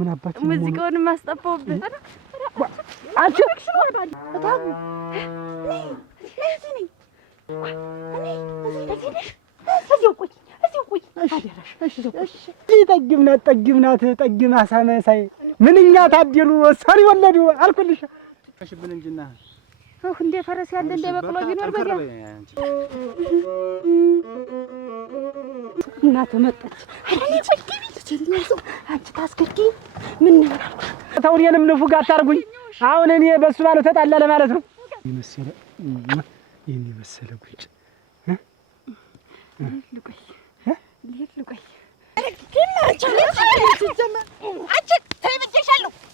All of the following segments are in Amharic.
ምን አባት ሙዚቃውን ማስጠፋውብህ አንቺ ታው ጠግምና ሳመሳይ ምንኛ ታደሉ ሰሪ ወለዱ አልኩልሽ እሺብን እንጂና እንደ ፈረስ ያለ እንደ በቅሎ ቢኖር በዚያ እናት መጣች አይኔ ፈልጊ ልጅልኝ አንቺ ታስከኪ ምን ነራልኩ ታውሪንም ንፉግ አታርጉኝ አሁን እኔ በሱ ማለት ተጣላለ ማለት ነው ይመሰለ የሚመሰለ ጉንጭ ልቆይ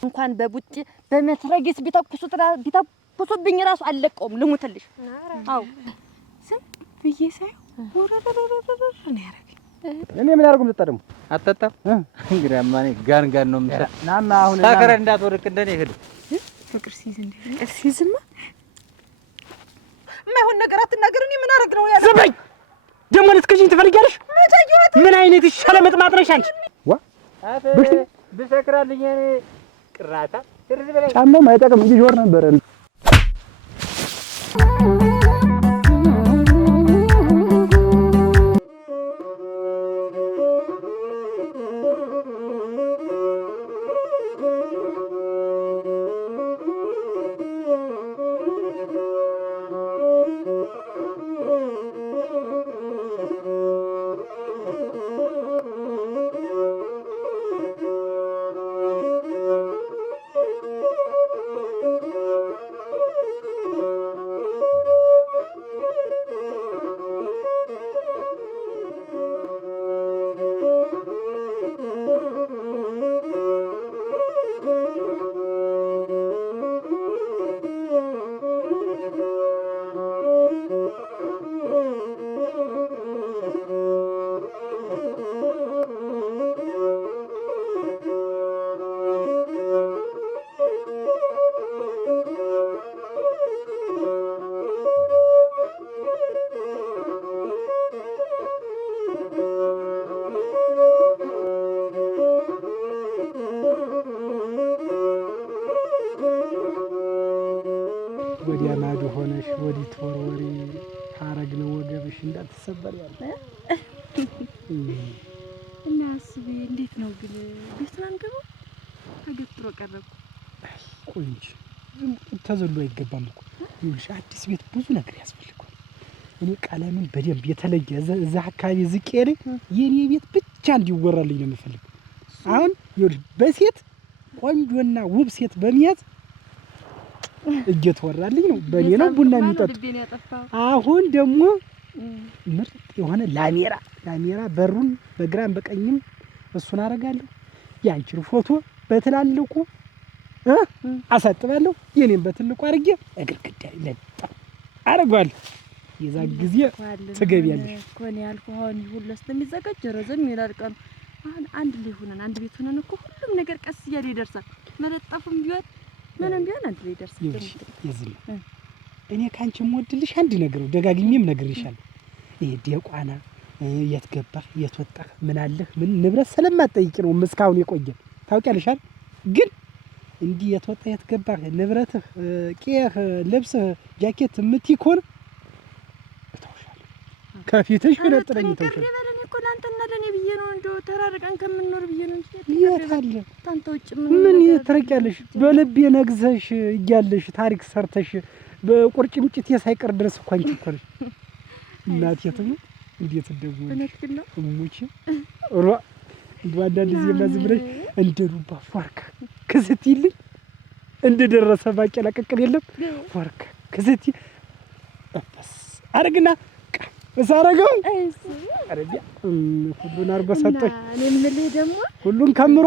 እንኳን በቡጢ በመትረጊስ ቢተኩሱብኝ ራሱ አለቀውም ልሙትልሽ አው ስም በየሳይ ነው ያረጋኝ እኔ ምን አርጉም ልጣ ደሞ አጣጣ እንግዲህ ማኔ ጋን ነው ምሰ ናማ አሁን ታከረ እንዳትወርቅ እንደኔ ይሄድ ፍቅር ሲዝን ሲዝማ ማይሆን ነገር አትናገር እኔ ምን አረግ ነው ያለው ዘበይ ደሞ ልትከጂኝ ትፈልጊያለሽ ምን አይነት ይሻለ መጥማጥ ነሽ አንቺ ዋ ብሰክራልኝ እኔ ቅራታ ትርዝ በላይ ጫማው ማይጠቅም እንጂ ጆር ነበር ወዲያ ማዶ ሆነሽ ወዲ ተወርወሪ ታረግ ነው ወገብሽ እንዳትሰበር ያለ እና አስቢ እንዴት ነው ግን ቤቱን አንገባው አገትሮ ቀረኩ ቆንጆ ተዘሉ አይገባም እኮ ይኸውልሽ አዲስ ቤት ብዙ ነገር ያስፈልጋል እኔ ቀለምን በደንብ የተለየ እዛ አካባቢ ዝቅ ያለ የኔ ቤት ብቻ እንዲወራልኝ ነው የምፈልገው አሁን ይኸውልሽ በሴት ቆንጆና ውብ ሴት በሚያዝ እየተወራልኝ ነው በኔ ነው ቡና የሚጠጡ አሁን ደግሞ ምርጥ የሆነ ላሜራ በሩን በግራም በቀኝም እሱን አረጋለሁ ያንቺን ፎቶ በትላልቁ አሳጥባለሁ የኔን በትልቁ አርጌ እግርግዳ ለጣ አረጋለሁ የዛ ጊዜ ትገቢያለሽ ኮኔ ያልኩ አሁን ሁሉ ስለሚዘጋጅ ረዘም ይላል ቀን አሁን አንድ ላይ ሆነን አንድ ቤት ሆነን እኮ ሁሉም ነገር ቀስ እያለ ይደርሳል መለጠፉም ቢሆን ምንም ቢሆን አንድ ላይ ይደርሳል ይዝም እኔ ካንቺ ሞድልሽ አንድ ነገር ደጋግሜም ነግሬሻለሁ ይሄ ዲቋና የት ገባህ የት ወጣህ ምን አለህ ምን ንብረት ስለማትጠይቂ ነው መስካውን የቆየ ታውቂያለሽ አይደል ግን እንዲህ የት ወጣህ የት ገባህ ንብረትህ ቄህ ልብስህ ጃኬት ምትይኮን እተውሻለሁ ከፊትሽ ነጥረኝ ተውሻለሁ ለኔ እኮ ላንተና ለኔ ብዬ ነው እንደው ተራርቀን ከምንኖር ብዬ ነው እንጂ ይታለ ታንተ ውጭ ምን ይተረቂያለሽ በልብ የነግዘሽ እያለሽ ታሪክ ሰርተሽ በቁርጭምጭት የሳይቀር ድረስ እኮ አንቺ እኮ ነሽ እናቴ ተሙ እንዴት እንደው እነክልና እሙቺ ሯ አንዳንድ ጊዜ ማዝብረሽ እንደ ሩባ ፎርካ ከስትይልኝ እንደደረሰ ባቄላ ቅቅል የለም ፎርካ ከስቲ በስ አረግና እሳረገው አረቢያ ሁሉን አርጎ ሰጠኝ እኔ ምልህ ደግሞ ሁሉን ከምሮ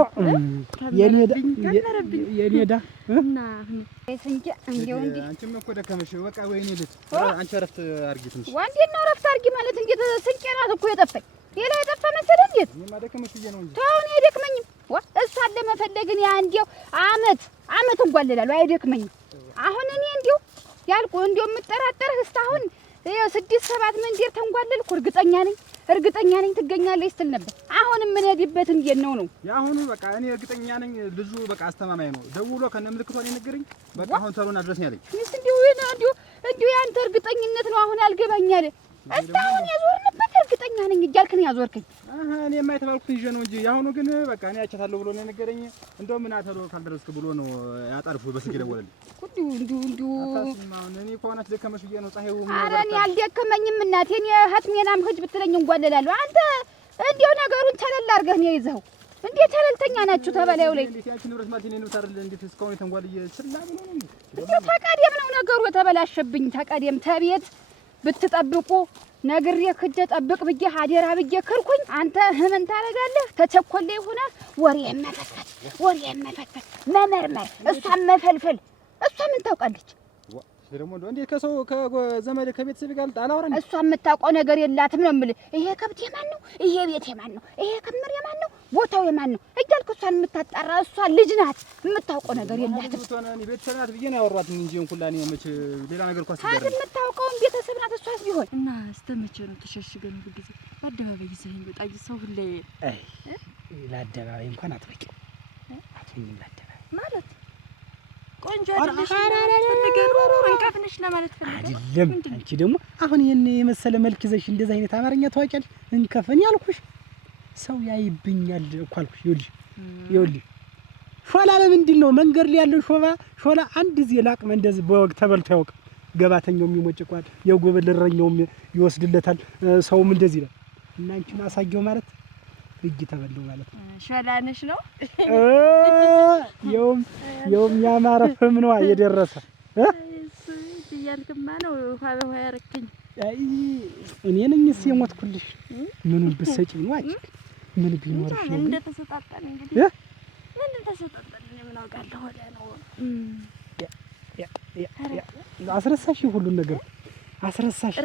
የኔዳ እና እሰንጀ እንደው እንዴ አንቺም እኮ ደከመሽ በቃ ወይኔ ልጅ አንቺ ረፍት አርጊ ትንሽ ዋንዴና ረፍት አርጊ ማለት እንዴት ስንቄናት እኮ የጠፋኝ ሌላ የጠፋ መሰለህ እንዴት እኔማ ደከመሽ ይየ ነው እንጂ ታውን አይደክመኝም እሷን ለመፈለግ እኔ አንዴው አመት እንጓለላለሁ አይደክመኝም አሁን እኔ እንዴው ያልኩ እንዴው የምጠራጠርህ እስካሁን ይኸው 6-7 መንደር ተንጓለልኩ እርግጠኛ ነኝ እርግጠኛ ነኝ ትገኛለች ስትል ነበር። አሁን የምንሄድበት እንዴት ነው ነው? ያሁኑ በቃ እኔ እርግጠኛ ነኝ ልጁ በቃ አስተማማኝ ነው። ደውሎ ከነ ምልክቷ ነገረኝ። በቃ አሁን ተሩና ድረስ ነው ያለኝ። እኔስ እንዲሁ ያንተ እርግጠኝነት ነው አሁን ያልገባኛል። እስካሁን ያዞርንበት እርግጠኛ ነኝ እያልክ ነው ያዞርከኝ። እኔ የማይተባልኩትን ይዤ ነው እንጂ ያሁኑ ግን በቃ እኔ አቻታለሁ ብሎ ነው የነገረኝ። እንደው ምን አተሎ ካልደረስክ ብሎ ነው ያጣርፉ በስልክ ደወለልኝ። እንዲሁ አሁን እኔ ከሆነች ደከመሽ ብዬ ነው ፀሐዩ። ኧረ እኔ አልደከመኝም እናቴ። እኔ ሀጥሜናም ሂጅ ብትለኝ እንጓለላለሁ። አንተ እንዲሁ ነገሩን ቸለል አድርገህ ነው የይዘኸው። እንዴት ቸለልተኛ ናችሁ ተበላዩ ላይ ያንቺ ንብረት ማለት እኔ ንብረት አይደል? እንዴት እስካሁን የተንጓልየ ችላ ብሎ ነው እንዴ? ተቀደም ነው ነገሩ የተበላሸብኝ። ተቀደም ተቤት ብትጠብቁ ነግሬህ ሂጅ ጠብቅ ብዬ አደራ ብዬ ከልኩኝ። አንተ ህመን ታደርጋለህ። ተቸኮሌ ሆነህ ወሬ መፈትፈት መመርመር፣ እሷን መፈልፈል። እሷ ምን ታውቃለች? ደግሞ እንዴት ከሰው ከዘመድ ከቤተሰብ ጋር አላወራም። እሷ የምታውቀው ነገር የላትም ነው የምልህ። ይሄ ከብት የማን ነው? ይሄ ቤት የማን ነው? ይሄ ክምር የማን ነው? ቦታው የማን ነው እያልክ እሷን የምታጣራ እሷ ልጅ ናት። የምታውቀው ነገር የላትም። ቤተሰብ ናት ብዬ ነው ያወራሁት እንጂ እንኩላ እኔ መች ሌላ ነገር እኮ አስገረም። አይደል የምታውቀውን ቤተሰብ ናት እሷስ ቢሆን እና እስከመቼ ነው ተሸሽገን ሁልጊዜ በአደባባይ ይዘኸኝ ወጣ? ሰው ሁሌ ለአደባባይ እንኳን አትበቂም ለአደባባይ ማለት ቆንጆ አይደለሽ እንከፍንሽ ለማለት ፈልገህ አይደለም። አንቺ ደግሞ አሁን ይሄን የመሰለ መልክ ይዘሽ እንደዛ አይነት አማርኛ ታዋቂያለሽ? እንከፍን ያልኩሽ ሰው ያይብኛል እኮ አልኩሽ። ይኸውልሽ ሾላ ለምንድን ነው መንገድ ላይ ያለው ሾላ አንድ ጊዜ ላቅመ እንደዚህ በወግ ተበልቶ ያውቅ። ገባተኛው የሚሞጭቋል የጎበል እረኛውም ይወስድለታል። ሰውም እንደዚህ ነው እና አንቺን አሳየው ማለት እጅ ተበለው ማለት ነው። ሾላነሽ ነው የውም ያማረ ፍም ነው የደረሰ እያልክማ ነው ውሃ በውሃ ያረከኝ። እኔ ነኝ የሞትኩልሽ። ምኑን ብትሰጪኝ ነው አንቺ ምን ቢኖርሽ ነው? እንደተሰጣጣን እንግዲህ ምን ተሰጣጣን ምን አውቃለሁ። ወዲያ ነው አስረሳሽ ሁሉን ነገር አስረሳሽ።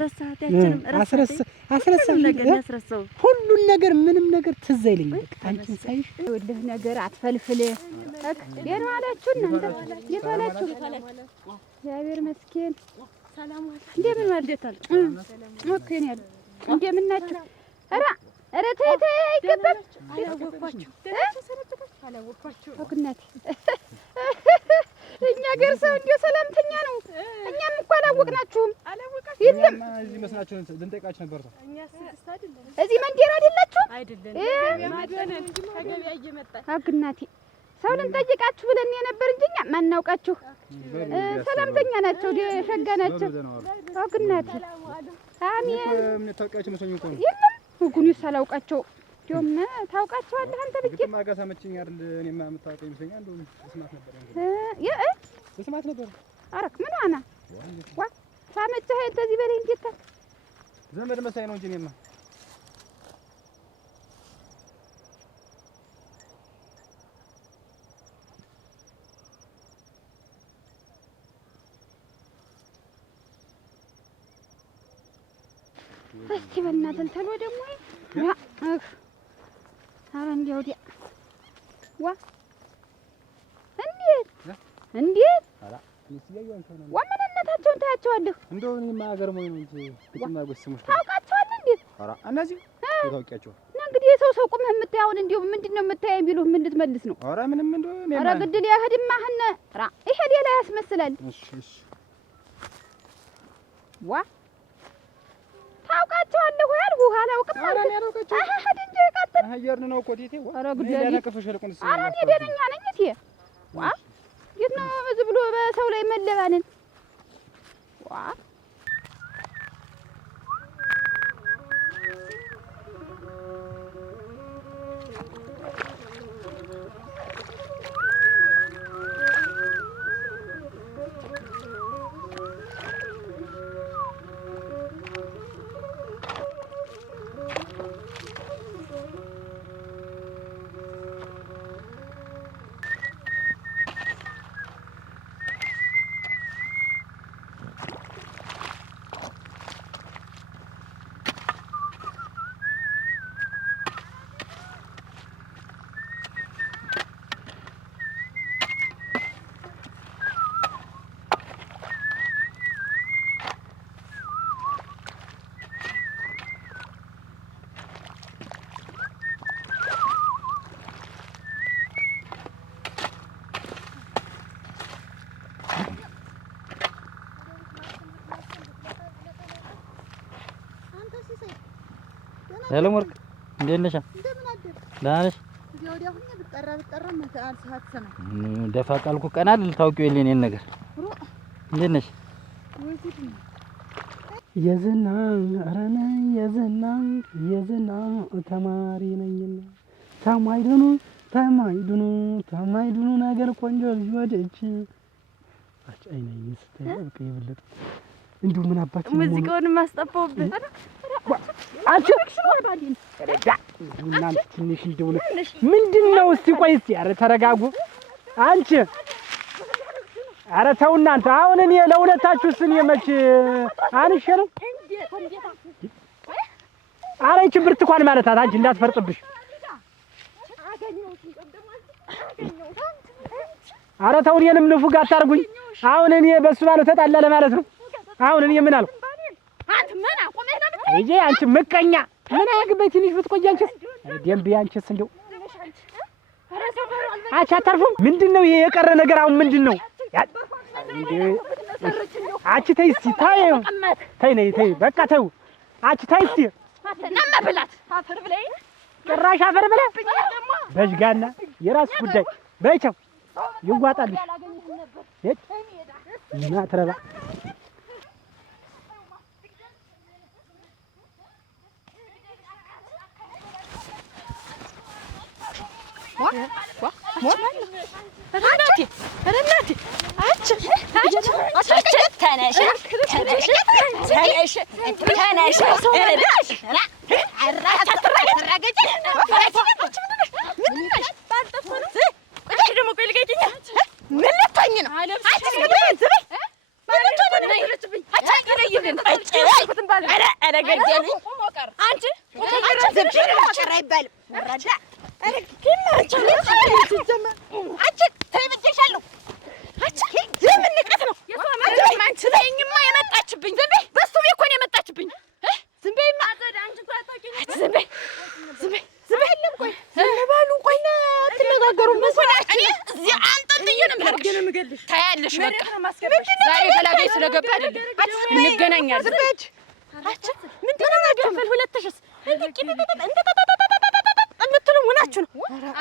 አስረሳሽም ነገር ያስረሳው ሁሉን ነገር ምንም ነገር ትዝ አይለኝም። በቃ አንቺን ሳይሽ ወልህ ነገር አትፈልፍል። ደህና ዋላችሁ እናንተ? እንዴት ዋላችሁ? እግዚአብሔር ይመስገን። ሰላም ዋል። እንደምን ዋልደታል? ኦኬ ነው ያለው። እንደምን ናችሁ? ኧረ ተይ አይገባም። አላወኳችሁ እናቴ። እኛ ገር ሰው እንዲያው ሰላምተኛ ነው። እኛም እኮ አላወቅናችሁም። የለም እዚህ መስናችሁ ልንጠይቃችሁ ነበር። እዚህ መንደር አይደላችሁ? ከገበያ እየመጣን እናቴ ሰው ልንጠይቃችሁ ብለን የነበር እንጂ እኛ ማናውቃችሁ። ሰላምተኛ ናቸው፣ ሸጋ ናቸው። እናቴ አሜን። ምን ታውቃችሁ መስሎኝ እኮ ነው። የለም ጉኒ ሳላውቃቸው ዲዮም ታውቃቸዋለህ አንተ ብቻ ማጋሳ መችኝ አይደል? እኔማ የምታውቀው ይመስለኛል። እንደውም ስማት ነበር ስማት ነበር። አረክ ምን ዋና ዋ ሳመችህ እንደዚህ በላይ እንዴት ዘመድ መሳይ ነው እንጂ እኔማ እስቲ በእናትህ ተሎ ደግሞ ዋ ኧረ እንዲያው ዲያ ዋ እንዴት ዋ ምንነታቸውን ታያቸዋለህ? እንደው እኔማ ገርሞኝ ነው እንጂ ጥቂት አድርጎ ስሙሽ ታውቃቸዋለህ? እንዴት ኧረ እነዚህ ታውቂያቸው እና እንግዲህ የሰው ቁመህ የምታየው አሁን እንዲሁ ምንድን ነው የምታየው ቢሉህ ምን ልትመልስ ነው? ኧረ ምንም እንደው ኧረ ግድል ያህድማ ህነ ይሄ ሌላ ያስመስላል። እሺ ዋ ታውቃቸዋለህ ወይ አልኩህ? አላውቅም አልኩህ። ሂድ እንጂ ቀጥል። አየርን ነው እኮ ዲቴ ዋ ኧረ ግድል ያለቀፈሽ ልቁንስ ኧረ እኔ ደህነኛ ነኝ እቴ ዋ እንዴት ነው ዝም ብሎ በሰው ላይ መለባንን ዋ ሰላም ወርቅ እንዴት ነሽ? እንደምን አደርክ? ደህና ነሽ? እዚያ ወዲያ ሁኜ ብጠራ አትሰማም። ደፋ ቃልኩ ቀና ልታውቂው የለ እኔን ነገር። እንዴት ነሽ? የዝና ኧረ ነኝ የዝና ተማሪ ነኝና ተማይዱኑ ነገር ቆንጆ ልጅ ወደች አጫይነኝ ስታይ በቃ የበለጠ እንዲሁ ምን አባችሁ ሙዚቃውን ማስጠፋውብህ አንቺ እናንተ ትንሽ እንደው ምንድነው? እስቲ ቆይ እስቲ ኧረ ተረጋጉ። አንቺ ኧረ ተው እናንተ። አሁን እኔ ለሁለታችሁ ስን የመች አንሽ ነው። ኧረ ይቺ ብርቱካን ማለት አንቺ እንዳትፈርጥብሽ። ኧረ ተው እኔንም ንፉግ አታርጉኝ። አሁን እኔ በሱ ማለት ተጣላ ለማለት ነው። አሁን እኔ ምን አልኩ? እጄ አንቺ ምቀኛ ምን አያግበኝ ትንሽ ብትቆይ አንቺስ ደምብ አንቺስ እንደው አንቺ አታርፉም። ምንድነው ይሄ የቀረ ነገር? አሁን ምንድነው? አንቺ ተይ እስቲ ተይ ነይ ተይ በቃ ተው። አንቺ ተይ እስቲ እናመብላት አፈር ብለይ ጭራሽ አፈር ብለ በጅጋና የራስ ጉዳይ በይቸው ይዋጣልሽ። እና ትረባ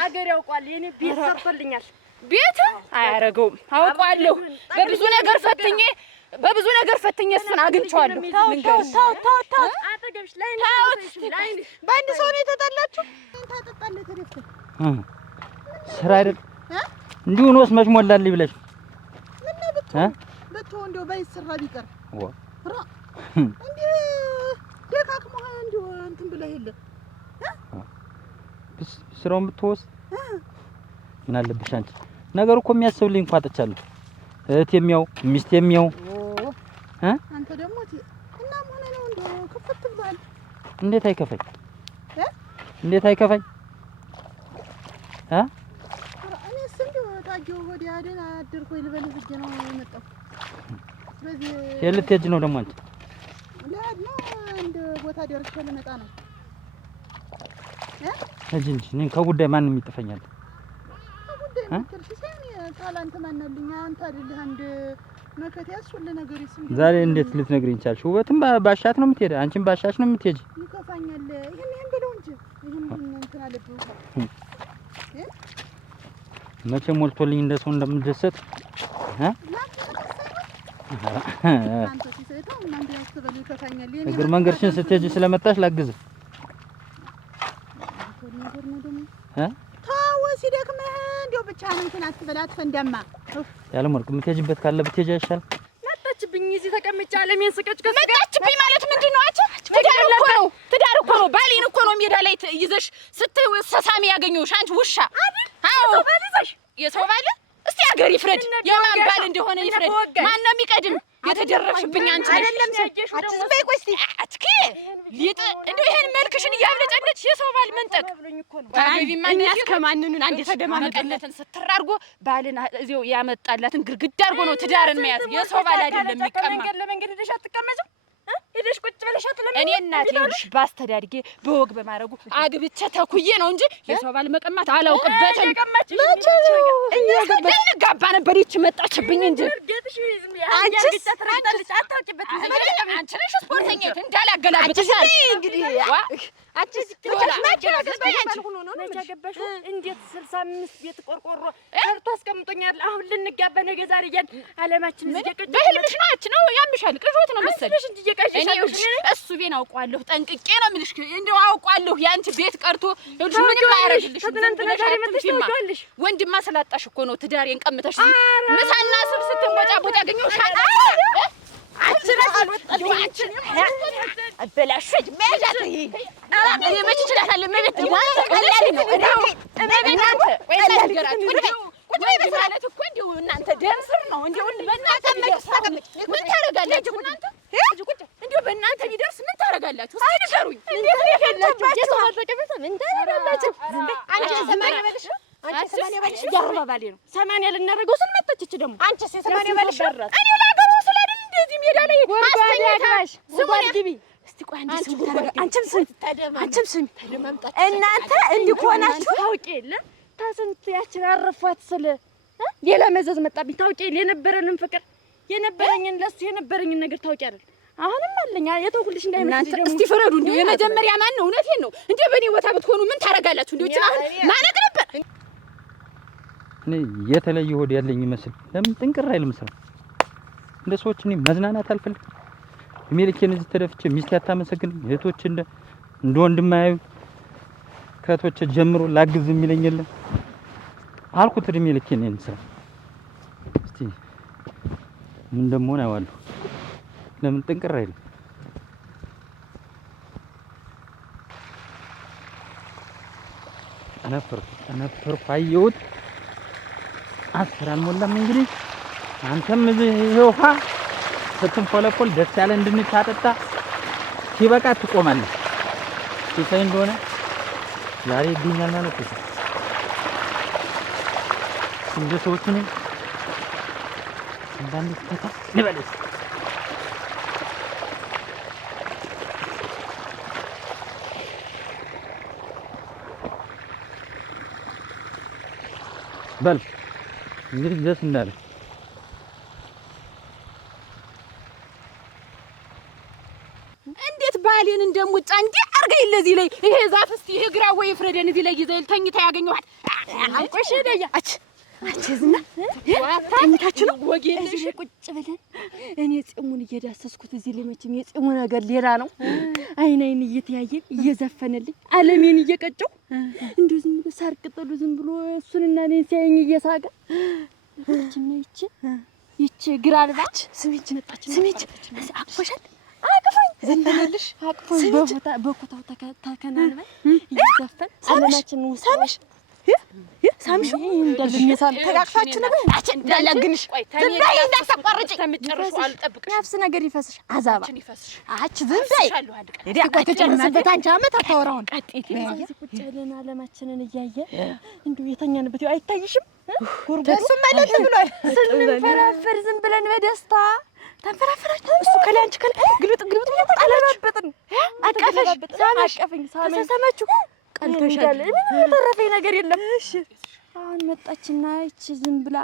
አገር ያውቃል። የኔ ቤት ሰርቶልኛል። ቤት አያረገውም አውቃለሁ። በብዙ ነገር ፈትኜ እሱን አግኝቼዋለሁ። ተው አጠገብሽ ላይ በአንድ ሰው ነው የተጣላችሁ? ታጠጣለህ ተደፍተህ ስራ አይደል እንዲሁ ነውስ መች ሞላልኝ ብለሽ ምን ነው ብትሆን እንደው ባይሰራ ቢቀር እንዴ ደካክሞህ እንደው እንትን ብለህ የለ ስራውን ብትወስ ምን አለብሽ አንቺ? ነገር እኮ የሚያስብልኝ እንኳን አጥቻለሁ። እህት የሚያው ሚስት የሚያው አንተ ደግሞ እና ምን ነው እንደው ክፍት ብሏል። እንዴት አይከፈኝ? እንዴት አይከፈኝ? እኔስ እንደው ታጆ ወዲያ ደህና አደርኩኝ ልበልህ ብዬሽ ነው የመጣው። በዚህ የልትሄጂ ነው ደግሞ አንቺ? ልሄድ ነው እንደ ቦታ ደርሼ ልመጣ ነው። ሂጂ እንጂ እኔን ከጉዳይ ማንም ይጥፈኛል? ከጉዳይ ምትልሽ ሳይሆን ታላንተ ማናልኝ አንተ አይደለህ አንድ መከታ ያሱል ነገር ይስም ዛሬ እንዴት ልትነግሪኝ ቻልሽ? ውበትም ባሻት ነው የምትሄድ፣ አንቺም ባሻሽ ነው የምትሄጂ። ይከፋኛል። ይሄን ብለው እንጂ ይሄን እንትን አለብኝ። መቼ ሞልቶልኝ እንደ ሰው እንደምደሰት አንተ ሲሰጣው እናንተ ያስተበሉ ይከፋኛል። እግር መንገድሽን ስትሄጂ ስለመጣሽ ላግዝ ታው ሲደክመህ እንደው ብቻህን እንትን አትበላ አትፈንዳማ። ያለ ወርቅ የምትሄጂበት ካለ ብትሄጂ አይሻልም? መጣችብኝ እዚህ ተቀምጬ አለሜን ስቀጭ መጣችብኝ ማለት ምንድን ነው? ትዳር እኮ ነው። ባሌን እኮ ነው ሜዳ ላይ ይዘሽ ስትይ ሰሳሚ ያገኘሁሽ አንቺ ውሻ። አዎ የሰው ባል እስቲ ሀገር ይፍረድ። የማን ባል እንደሆነ ይፍረድ። ማን ነው የሚቀድም? የተደረፍሽብኝ አንቺ ነሽ። አትዝበይ። ቆይ እስቲ አትኪ ሊጥ እንደው ይሄን መልክሽን እያብለጨለች የሰው ባል መንጠቅ ታገቢማ እንዴት ከማንኑን አንዴ ተደማመቀለትን ስትራርጎ ባልን እዚው ያመጣላትን ግርግዳ አድርጎ ነው ትዳርን መያዝ። የሰው ባል አይደለም የሚቀማ። ለመንገድ ሄደሽ አትቀመጭም? ሄደሽ ቁጭ ብለሽ አትለምን? እኔ እናቴ ልጅ ባስተዳድጌ በወግ በማረጉ አግብቼ ተኩዬ ነው እንጂ የሰው ባል መቀማት አላውቅበትም። እንጋባ ነበር ይች መጣችብኝ እንጂ አለብሽ አንቺስ ትረዳለሽ አታውቂበትም አንቺ ነሽ ስፖርተኛ እንዳላገላብጥሽ እንግዲህ አንቺስ ትወላጅ ሆኖ ነው ነጃገባሽ እንዴት 65 ቤት ቆርቆሮ ሰርቶ አስቀምጦኛል አሁን ልንጋባ ነገ ዛሬ ያን አለማችን እየቀጨ በህልምሽ ነው ያምሻል ቅዥት ነው መሰለሽ እንጂ እየቀጨሽ እሱ ቤን አውቀዋለሁ ጠንቅቄ ነው የምልሽ እንደው አውቀዋለሁ ያንቺ ቤት ቀርቶ ይኸውልሽ ምንም አያረግልሽ ትናንትና ዛሬ መጥተሽ ትወጪዋለሽ ወንድማ ስላጣሽ እኮ ነው ትዳሬን ቀምተሽ ምሳና ስብ ስትንቦጫቦጥ ያገኘሁሽ አበላሽኝ መያዣት እኔ መች እችላለሁ መቤት ቀላል ነው እናንተ ወይ ነገራችሁ እንደው ማለት እኮ እንደው እናንተ ደምስር ነው እንደው በእናንተ ምን ታረጋላችሁ እናንተ እንደው በእናንተ ቢደርስ ምን ታረጋላችሁ እስኪ ንገሩኝ እንዴት ነው የሰው አልተቀበለ ምን ታረጋላችሁ አንቺ ሰማንያ በልሽ አንቺ ሰማንያ በልሽ ያረባ ባሌ ነው ሰማንያ ልናደርገው ስንመጣች እቺ ደግሞ አንቺ ሰማንያ በልሽ እኔ ላገባው ስላልን እንደዚህ ሜዳ ላይ ማስተኛታሽ ስሙኝ እስቲ ቆይ አንቺም ስሚ እናንተ እንዲህ ከሆናችሁ ታውቂ የለ ታስንት ያችን አረፋት ስለ ሌላ መዘዝ መጣብኝ ታውቂ የለ የነበረንን ፍቅር የነበረኝን ለሱ የነበረኝን ነገር ታውቂ አይደል አሁንም አለኛ የተውኩልሽ እንዳይመስልሽ ደግሞ እስቲ ፍረዱ እንደው የመጀመሪያ ማን ነው እውነቴን ነው እንደው በእኔ ቦታ ብትሆኑ ምን ታረጋላችሁ እንደው እቺ አሁን ማነቅ ነበር እኔ የተለየ ሆድ ያለኝ ይመስል ለምን ጥንቅር አይልም ስራ እንደ ሰዎች እኔ መዝናናት አልፈልግም ሚልኬን እዚህ ተደፍቼ ሚስት ያታመሰግን እህቶች እንደ ወንድም አያዩ ከቶች ጀምሮ ላግዝ የሚለኝ የለም አልኩት ሚልኬን እኔን ስራ እስቲ ምን እንደምሆን አይዋለሁ ለምን ጥንቅር አይልም አነፈርኩ አየሁት አስር አልሞላም እንግዲህ አንተም እዚህ ውሃ ስትንፎለፎል ደስ ያለ እንድንታጠጣ ሲበቃ ትቆማለህ ሲሳይ እንደሆነ ዛሬ ይገኛል ማለት ነው እንደ ሰዎች ነን አንዳንድ ተታ ልበልስ በል እንግዲህ ደስ እንዳለ እንዴት ባሌን እንደሙጫ እንዴ አርገኝ ለዚህ ላይ ይሄ ዛፍ እስቲ ይሄ ግራው ወይ ፍረደን እዚህ ላይ ይዘል ተኝታ ያገኘዋል አንቆሽ ሄደያ አችዝና ታንታችሁ ነው ወጌልሽ ቁጭ ብለን እኔ ጽሙን እየዳሰስኩት እዚህ ላይ መቼም የጽሙ ነገር ሌላ ነው አይናይን እየተያየን እየዘፈነልኝ አለሜን እየቀጨው እንደው ዝም ብሎ ሳር ቅጠሉ ዝም ብሎ እሱንና እኔን ሲያየኝ እየሳቀ እቺና ይቺ ግራልባች ስሚች መጣች ስሚች አቅፎሻል አቅፎኝ ዘፈነልሽ አቅፎኝ በኩታው ተከናንበይ እየዘፈን አለማችን ወሰነሽ ሳምሹ እንደልኝ ሳም ተጋግፋችሁ ነበር እንዳላግንሽ ዝምበይ እንዳታቋርጪ ተምጨርሱ አልጠብቅሽ ያፍስ ነገር ይፈስሽ አዛባ አች ዝምበይ እዲ አቀጨነበት አንቺ አመት አታወራውን ቀጥይት ቁጭ ብለን አለማችንን እያየ እንዴ የተኛንበት አይታይሽም ጉርጉሩ ማለት ብሏል ስንፈራፈር ዝም ብለን በደስታ ተንፈራፈራችሁ እሱ ከላይ አንቺ ከላይ ግልብጥ አለናበጥን አቀፈሽ አቀፈኝ ሳመችሁ ቀልተሻል ምን ተረፈኝ ነገር የለም እሺ አሁን መጣችና እቺ ዝም ብላ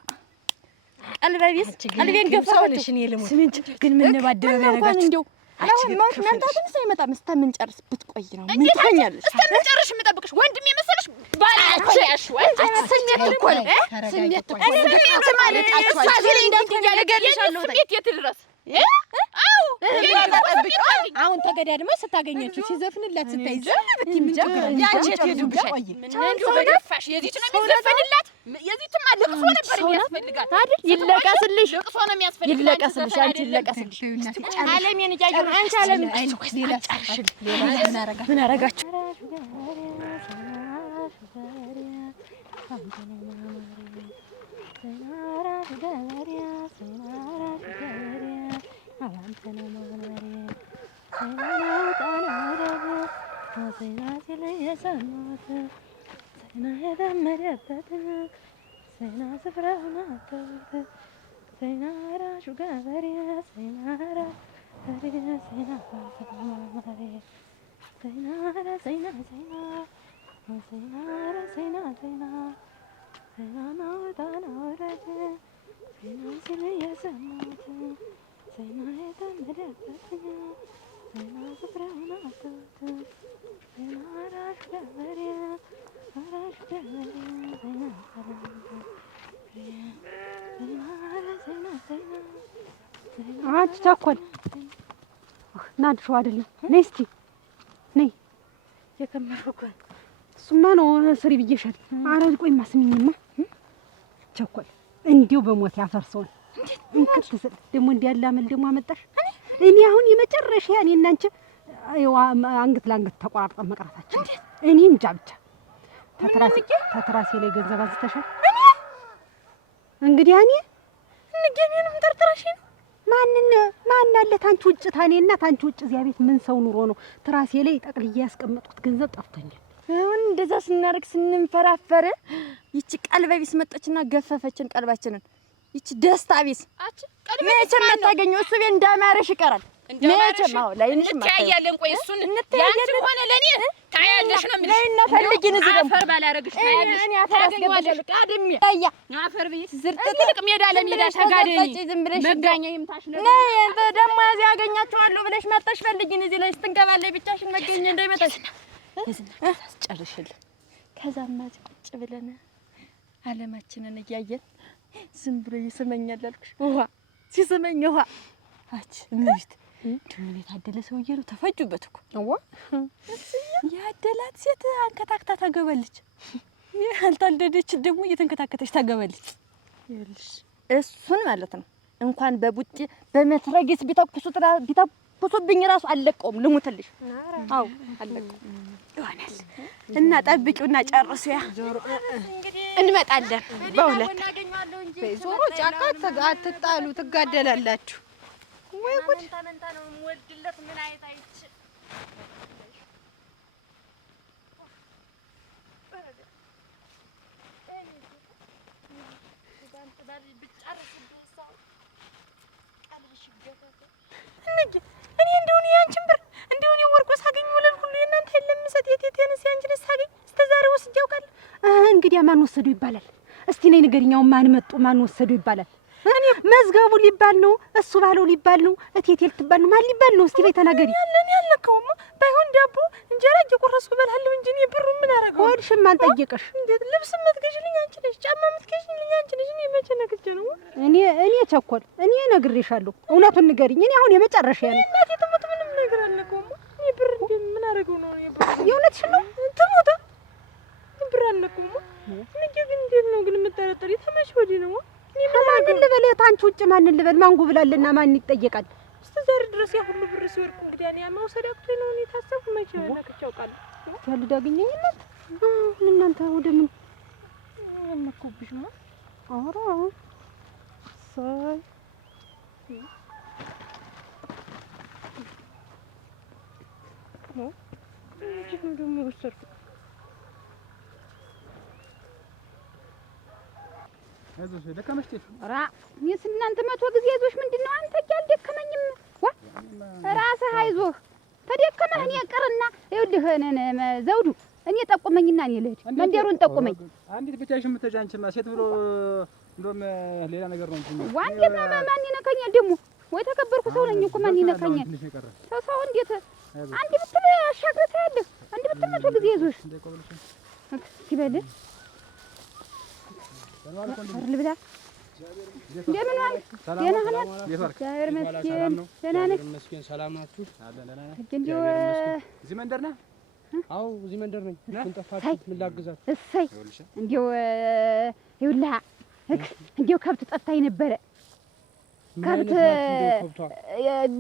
ቀልቤን ገፋሁልሽ እኔ ልሞት ስምንት ግን ምን ባደረ ያረጋችሁ እንደው አሁን ማንታትን ሳይመጣ እስከምንጨርስ ብትቆይ ነው ምን ታኛለሽ እስከምንጨርሽ የምጠብቅሽ ወንድም የመሰለሽ ባላሽ ስሜት እኮ ነው ስሜት እኮ ስሜት ማለት ሳዚሬ እንዳትያለገልሻለሁ ስሜት የት ድረስ አው አሁን ተገዳድማ ስታገኘችው ሲዘፍንላት ስታይ ዝም ብትምጭ ያንቺ ትሄዱብሽ ምን እንደው በደፋሽ የዚች ነው የሚዘፈንላት የዚችማ ለቅሶ ነበር የሚያስፈልጋት አይደል ይለቀስልሽ ለቅሶ ነው የሚያስፈልጋት ይለቀስልሽ አንቺ ይለቀስልሽ አለሜን እያየሁ አንቺ አለሜን ሌላ ጻፍሽ ሌላ ምን አረጋችሁ Sena አንቺ ቸኮል ናድሽው አይደለም። ነይ እስቲ ነይ። የከመርኩ እሱማ ነው ስሪ ብዬሻል። ኧረ ቆይማ ስሚኝማ ቸኮል እንዲው በሞት ያፈርሰውን እንክት ስል ደግሞ እንዲያለ አመል ደግሞ አመጣሽ። እኔ አሁን የመጨረሻ እኔ እና አንቺ አንገት ለአንገት ተቋርጠን መቅረታችን እኔ እንጃ ብቻ ተትራሴ ላይ ገንዘብ አዝተሻል። እንግዲህ እኔ እንገኘንም ተርትራሽ ነው ማን አለ ታንቺ ውጭ ታኔና ታንቺ ውጭ እዚያ ቤት ምን ሰው ኑሮ ነው ትራሴ ላይ ጠቅልዬ ያስቀመጥኩት ገንዘብ ጠፍቶኛል። አሁን እንደዛ ስናርግ ስንፈራፈር ይቺ ቀልበ ቢስ መጣችና ገፈፈችን ቀልባችንን። ይቺ ደስታ ቢስ መቼም የምታገኘው እሱ ቤት እንዳማረሽ ይቀራል። መቼም አዎ ላይንሽ እንተያያለን። ቆይ እሱን ያንቺ ሆነ ለኔ ታያለሽ ነው የሚልሽ። ለይና ፈልጊን እዚህ ደግሞ አፈር ባላረግሽ ታያለሽ። እኔ አፈር አስገባለሁ ቀድሜ ታያ አፈር ቤት ዝርጥጥቅ ሜዳ ለሜዳ ተጋደኒ መጋኛ ይምታሽ ነው ደግሞ እዚህ ያገኛቸዋለሁ ብለሽ መጣሽ። ፈልጊን እዚህ ላይ ስትንከባለይ ብቻሽን መገኘ እንዳይመጣሽ ጨርሽልኝ። ከዛማ ቁጭ ብለን አለማችንን እያየን ዝም ብሎ ይስመኛል አልኩሽ። ውሃ ሲስመኝ ውሃ አች እንብት ምን የታደለ ሰውዬ ነው። ተፈጁበት እኮ አዋ ያደላት ሴት አንከታክታ ታገባለች። ያልታደደች ደግሞ እየተንከታከተች ታገባለች። ይልሽ እሱን ማለት ነው። እንኳን በቡጢ በመትረጊስ ቢተኩሱብኝ ራሱ አለቀውም። ልሙትልሽ። አው አለቀውም ይሆናል። እና ጠብቂውና ጨርሱ። ያ እንመጣለን በሁለት ዞሮ ጫካ አትጣሉ፣ ትጋደላላችሁ። ወይ ጉድ መንታ ነው ወልድለት ምን አይታይች እኔ እንደሆነ ያንቺን ብር እንደሆነ ወርቆ ሳገኝ ወለል ሁሉ የእናንተ የለም ሰጥ የቴቴንስ ያንቺን ሳገኝ እስከ ዛሬ ወስጄ አውቃለሁ። እንግዲህ ማን ወሰደው ይባላል? እስቲ ነይ ንገሪኛው። ማን መጡ ማን ወሰደው ይባላል? እኔ መዝገቡ ሊባል ነው እሱ ባለው ሊባል ነው እቴቴ ልትባል ነው ማን ሊባል ነው? እስቲ በይ ተናገሪ። ያለን ያለከውማ ባይሆን ዳቦ እንጀራ እየቆረሱ በላለሁ እንጂ እኔ ብሩ ምን አረጋው? ወልሽም ማን ጠየቀሽ? እንዴት ልብስ የምትገዥልኝ አንቺ ነሽ፣ ጫማ የምትገዥልኝ አንቺ ነሽ። እኔ መቼ ነግቼ ነው? እኔ ቸኮል እኔ ነግሬሻለሁ። እውነቱን ንገሪኝ። እኔ አሁን የመጨረሻ ነው። እናቴ ትሞት ምንም ነገር አልነካውም። እኔ ብር እንዴ ምን አረጋው ነው? እኔ ብር የእውነትሽ ነው? ትሞታ ብር አልነካውም። እኔ ግን እንዴት ነው ግን የምጠረጠሪ? ተመች ወዲህ ነው ማንን ልበል? ታንቺ ውጭ ማንን ልበል? ማን ጉብላልና ማን ይጠየቃል? እስከ ዛሬ ድረስ ያ ሁሉ ብር ሲወርቁ እንግዲህ እኔ መውሰድ አቅቶኝ ነው። እኔ ታሰብኩ መቼ ነክቼ አውቃለሁ? ያልዳ አገኘኝነት እናንተ ወደ ምን የምኩብሽማ? ኧረ ሳይ ነው ደግሞ ወሰድኩ። አይዞሽ ደከመሽ ጤፍ ራ እኔስ እናንተ መቶ ጊዜ አይዞሽ ምንድን ነው አንተ ያልደከመኝም ዋ ራስህ አይዞህ ተደከመህ እኔ ቅርና ይኸውልህ ዘውዱ እኔ ጠቁመኝና እኔ ልሂድ መንደሩን ጠቁመኝ። አንዲት ብቻሽን የምትሄጂ አንቺማ ሴት ብሎ እንደውም ሌላ ነገር ነው እንጂ ዋንዴት ማን ይነካኛል ደግሞ? ወይ ተከበርኩ ሰው ነኝ እኮ ማን ይነካኛል? ሰው እንዴት አንድ ብትል አሻግረህ ታያለህ። አንድ ብትል መቶ ጊዜ አይዞሽ ሲበል ልብላ እንደምን ዋልክ? ደህና ነህ? እግዚአብሔር ይመስገን ደህና ነህ? ሰላም ናችሁ? እንደው እዚህ መንደር ነህ? አዎ እዚህ መንደር ነኝ። ምን ጠፋችሁ? ምን ላግዛት? እሰይ እንደው ይኸውልህ እንደው ከብት ጠፍታኝ ነበረ። ከብት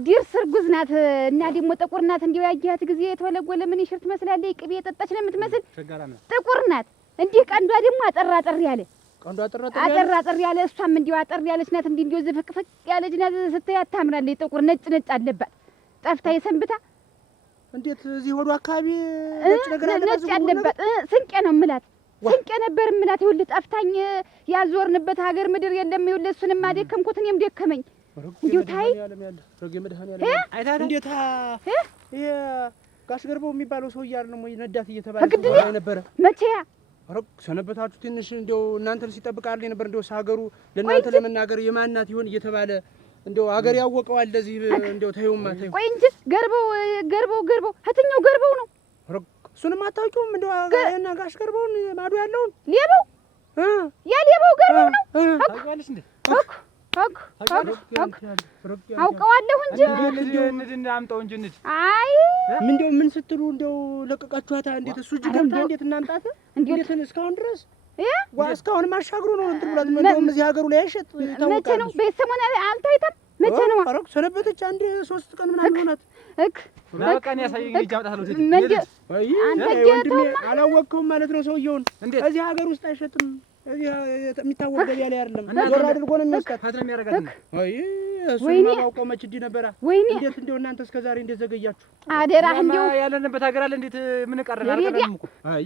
ዲር ስርጉዝ ናት እና ደግሞ ጥቁር ናት። እንደው ያየሃት ጊዜ የተወለጎለ ምን ይሽር ትመስላለች። ቅቤ የጠጣች ነው የምትመስል ጥቁር ናት። እንዲህ ቀንዷ ደግሞ አጠር አጠር ያለ ቀንዷ አጠር ያለ እሷም እንዲሁ አጠር ያለች ናት። እንዲሁ ዝፍቅፍቅ ያለች ናት። ስታያት ታምራለች። ጥቁር ነጭ አለባት። ጠፍታ የሰንብታ እንዴት እዚህ ወዱ አካባቢ ነጭ ነገር አለባት? ነጭ አለባት። ስንቄ ነው የምላት ስንቄ ነበር የምላት። ይኸውልህ ጠፍታኝ ያልዞርንበት ሀገር ምድር የለም። ይኸውልህ እሱንም አደከምኩት እኔም ደከመኝ። እንዲሁ ታይ አይታት እንዴት ይሄ ጋሽ ገርባው የሚባለው ሰው እያለ ነው ነዳት እየተባለ ነበረ። መቼያ አረክ ሰነበታችሁ ትንሽ እንደው እናንተን ሲጠብቃል ነበር። እንደው ሳገሩ ለእናንተ ለመናገር የማናት ይሆን እየተባለ እንደው ሀገር ያወቀዋል። ለዚህ እንደው ተይውማ ተይው። ቆይ እንጂ ገርባው የትኛው ገርባው ነው? አረክ እሱንም አታውቂውም? እንደው እና ጋሽ ገርባውን ማዶ ያለውን ሌባው ያ ሌባው ገርባው ነው። ታውቂዋለሽ እንዴ? አውቀዋለሁ እንጂ እንድ አምጣው እንጂ እንድ አይ እንደው ምን ስትሉ እንደው ለቀቃችኋታ? እንዴት እሱ እጅ ገብታ እንዴት እናምጣት? እንዴት እስካሁን ድረስ እስካሁን ማሻግሩ ነው እንትን ብላት እንደውም እዚህ ሀገሩ ላይ አይሸጥ ታውቃለህ። መቼ ነው ቤተሰቡን አልታይተም? መቼ ነው አረክ ሰነበተች? አንድ 3 ቀን ምናምን ሆናት። በቃ ነው ያሳየኝ ልጅ አምጣታለሁ ልጅ አንተ ወንድሜ አላወቅከውም ማለት ነው ሰውየውን። እዚህ ሀገር ውስጥ አይሸጥም። እዚህ የሚታወቅ ገበያ ላይ አይደለም። ዞር አድርጎ ነው የሚያስቀር። ፈትለም ያረጋግጥ አይ እሱማ ባውቀው መች እንዲህ ነበረ። እንዴት እንደው እናንተ እስከዛሬ እንዴት ዘገያችሁ? አደራህ እንደው ያለንበት ሀገር አለ። እንዴት ምን ቀረን? አልቀረንም እኮ አይ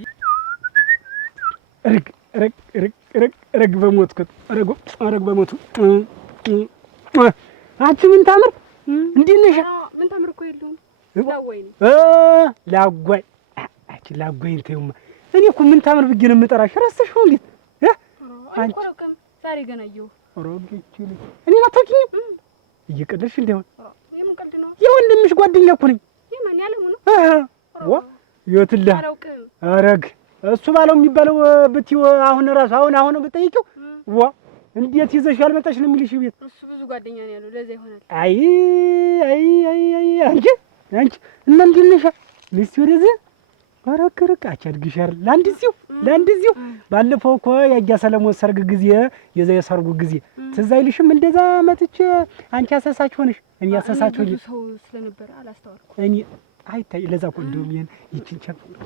ረግ በሞትኩት ረግ በሞቱ አንቺ ምን ታምር እንዴት ነሽ? ምን ታምር እኮ የለውም ላጓይ አንቺ ላጓይን ተይውማ። እኔ እኮ ምን ታምር ብዬሽ ነው የምጠራሽ። ረስተሽው እንዴት አንቺ ዛሬ ገና አየሁ። እኔን አታውቂኝም? እየቀለድሽ እንደሆነ የምን ቀልድ ነው? የወንድምሽ ጓደኛ እኮ ነኝ። የማን ያለው ነው? ዋ ይወትልህ አረግ እሱ ባለው የሚባለው ብትይው አሁን ራሱ አሁን ብትጠይቂው ዋ እንዴት ይዘሽ ያልመጣሽ ነው የሚልሽ ቤት። እሱ ብዙ ጓደኛ ነው ያለው ለዛ ይሆናል። አይ አንቺ እና እንዴት ነሽ? ልጅ ወደዚህ አረከረክ አቻድግሻር ለአንድዚሁ ባለፈው እኮ ያያ ሰለሞን ሰርግ ጊዜ የዛ የሰርጉ ጊዜ ትዝ አይልሽም? እንደዛ መጥቼ አንቺ አሰሳች ሆነሽ እኔ አሰሳች ሆኜ ሰው ስለነበረ አላስተዋልኩም። እኔ አይታይ ለዛ እኮ እንደውም ይቺን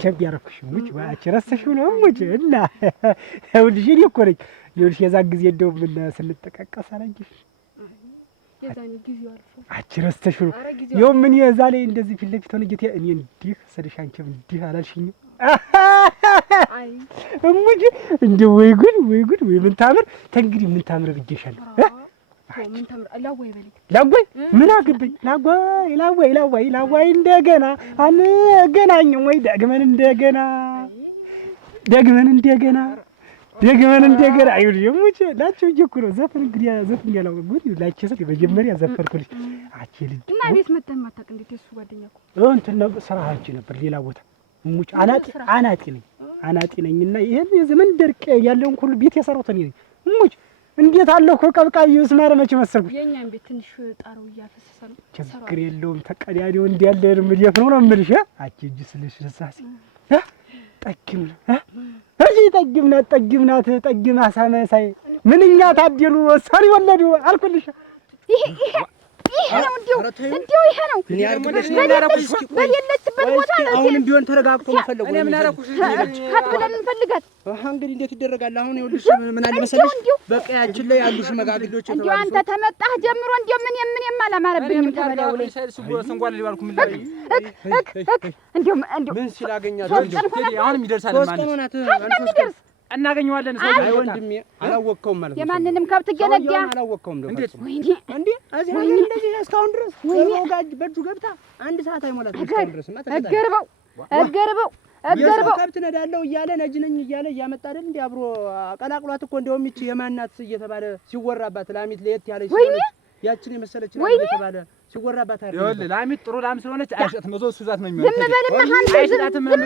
ቸብ ያረኩሽ ሙጭ ባች ረስተሽው ነው ሙጭ እና ይኸውልሽ እኔ እኮ ነኝ ይኸውልሽ የዛ ጊዜ እንደውም ምን ስንጠቃቀስ አላየሽ የዛኔ ጊዜው አልፎ አንቺ ረስተሽው ነው ይኸው ምን የዛ ላይ እንደዚህ ፊት ለፊት ሆነ ጌታ እኔ እንዲህ ስልሽ አንቺም እንዲህ አላልሽኝም? አይ ሙጭ እንደው ወይ ጉድ ወይ ምን ታምር ተንግዲህ ምን ታምር ብዬሻለሁ። ምን ታምር ላዋይ በለኝ ላዋይ ምን አገባኝ? ላዋይ እንደገና አንገናኝም ወይ ደግመን እንደገና አይውል የሙጭ ላችሁ እኮ ነው ዘፈን እንግዲህ ዘፈን ያላወቁት ላችሁ ሰጥ መጀመሪያ ዘፈርኩልሽ አቺ ልጅ እና ቤት መተን ማታቅ እንዴት የሱ ጓደኛ እኮ እንትን ነበር ስራሃች ነበር ሌላ ቦታ ሙጭ አናጢ ነኝና ይሄን የዘመን ደርቅ ያለውን ሁሉ ቤት የሰራሁት እኔ ነኝ ሙጭ እንዴት አለው እኮ ቀብቃቢ ስማረ መች መሰልኩ። የኛን ቤት ትንሽ ጣራው እያፈሰሰ ነው። ችግር የለውም ተቀዳዲው እንዲያለ እርምዴት ነው የምልሽ። አቺ እጅ ስልሽ ለሳሲ ጠግምና ሳመሳይ ምንኛ ታደሉ ወሳሪ ወለዱ አልኩልሽ። ይሄ ነው እንዲው ይሄ ነው በሌለችበት ቦታ ነው። አሁንም ቢሆን ተረጋግቶ መፈለጉ እኔ ምን አደረኩሽ? ብለን እንፈልጋት። እንግዲህ እንዴት ይደረጋል? አሁን ይኸውልሽ ምን አለ መሰለሽ በቀያችን ላይ ያሉ ሽማግሌዎች እንዲው አንተ ተመጣህ ጀምሮ እንዲው ምን የማላማረብኝም ተበላው ላይ ስንጓል ሊባልኩ ምን ላይ እንዲው ምን ሲላገኛት አሁንም ይደርሳል ማለት ነው። እናገኘዋለን። አይ ወንድሜ አላወቅከውም ማለት ነው። የማንንም ከብት ገነዳ አላወቅከውም ነው። እንዴት እንዴ እዚህ እንደዚህ እስካሁን ድረስ ወጋጅ በእጁ ገብታ አንድ ሰዓት አይሞላትም። እስካሁን ድረስ እገርበው ከብት ነዳለው እያለ ነጅ ነኝ እያለ እያመጣ አይደል እንዴ አብሮ አቀላቅሏት እኮ እንደውም ይቺ የማናት እየተባለ ሲወራባት ላሚት ለየት ያለች ስለሆነች ያችን የመሰለች ነው እየተባለ ሲወራባት አይደል። ይኸውልህ ላሚት ጥሩ ላም ስለሆነች አይሸጥም። እዛው እሱ ዛት ነው የሚሆነው። ዝም በልና አንተ ዝም በል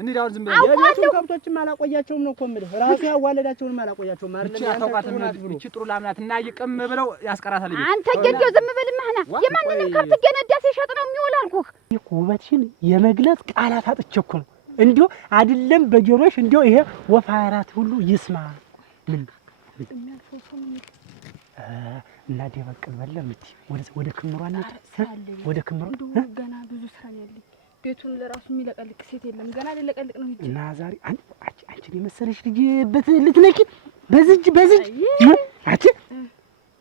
እንዴ አሁን ዝም በል። የሌሎቹን ከብቶችም አላቆያቸውም ነው እኮ የምልህ። ራሱ ያዋለዳቸውም አላቆያቸውም አይደል። እቺ አታውቃትም። እቺ ጥሩ ላም ናት እና ይቅም ብለው ያስቀራታል። አንተ ገንዴው ዝም በልማህና የማንንም ከብት ገነዳ ሲሸጥ ነው የሚውል አልኩህ። ውበትሽን የመግለጽ ቃላት አጥቼ እኮ ነው እንዲሁ አይደለም በጆሮሽ እንዲሁ ይሄ ወፋራት ሁሉ ይስማ ምን እና ደበቅል በለም እንዴ ወደ ክምሯ ነው ወደ ክምሯ ገና ብዙ ስራ ነው ያለኝ። ቤቱን ለራሱ የሚለቀልቅ ሴት የለም። ገና ሊለቀልቅ ነው እንጂ እና ዛሬ አንቺን የመሰለሽ ልጅ ልትነቂ በዝጅ አንቺ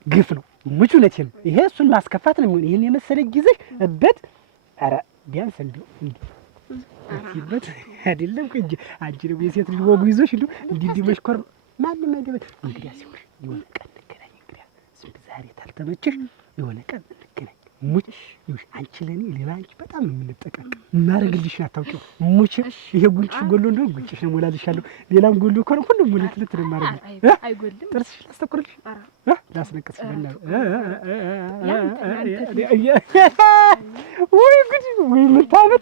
ግፍ ነው ሙቹ ነቴ ነው ይሄ እሱን ማስከፋት ነው የሚሆን። ይሄን የመሰለ ጊዜ እበት ኧረ ቢያንስ እንዲሁ ይበት አይደለም እንጂ አንቺ ነው የሴት ልጅ ወጉ ይዞሽ እንዲህ መሽኮር ማንም አይደለም። እንግዲህ ሲሆን የሆነ ቀን እንገናኝ። እንግዲህ ዛሬ ታልተመቸሽ የሆነ ቀን እንገናኝ። ሙች ይሁን አንቺ ለኔ ሌላ አንቺ በጣም የምንጠቀቅ ማረግልሽ አታውቂው። ሙች ይሄ ጉንጭ ጎሎ እንደው ጉንጭሽ ነው ሞላልሻለሁ። ሌላም ጎሎ ከሆነ ሁሉም ሙልት ነው ማረግ አይጎልም። ጥርስሽ ላስተቆርልሽ ላስነቅስሽ በእናትህ ወይ ጉድ ወይ ምታምር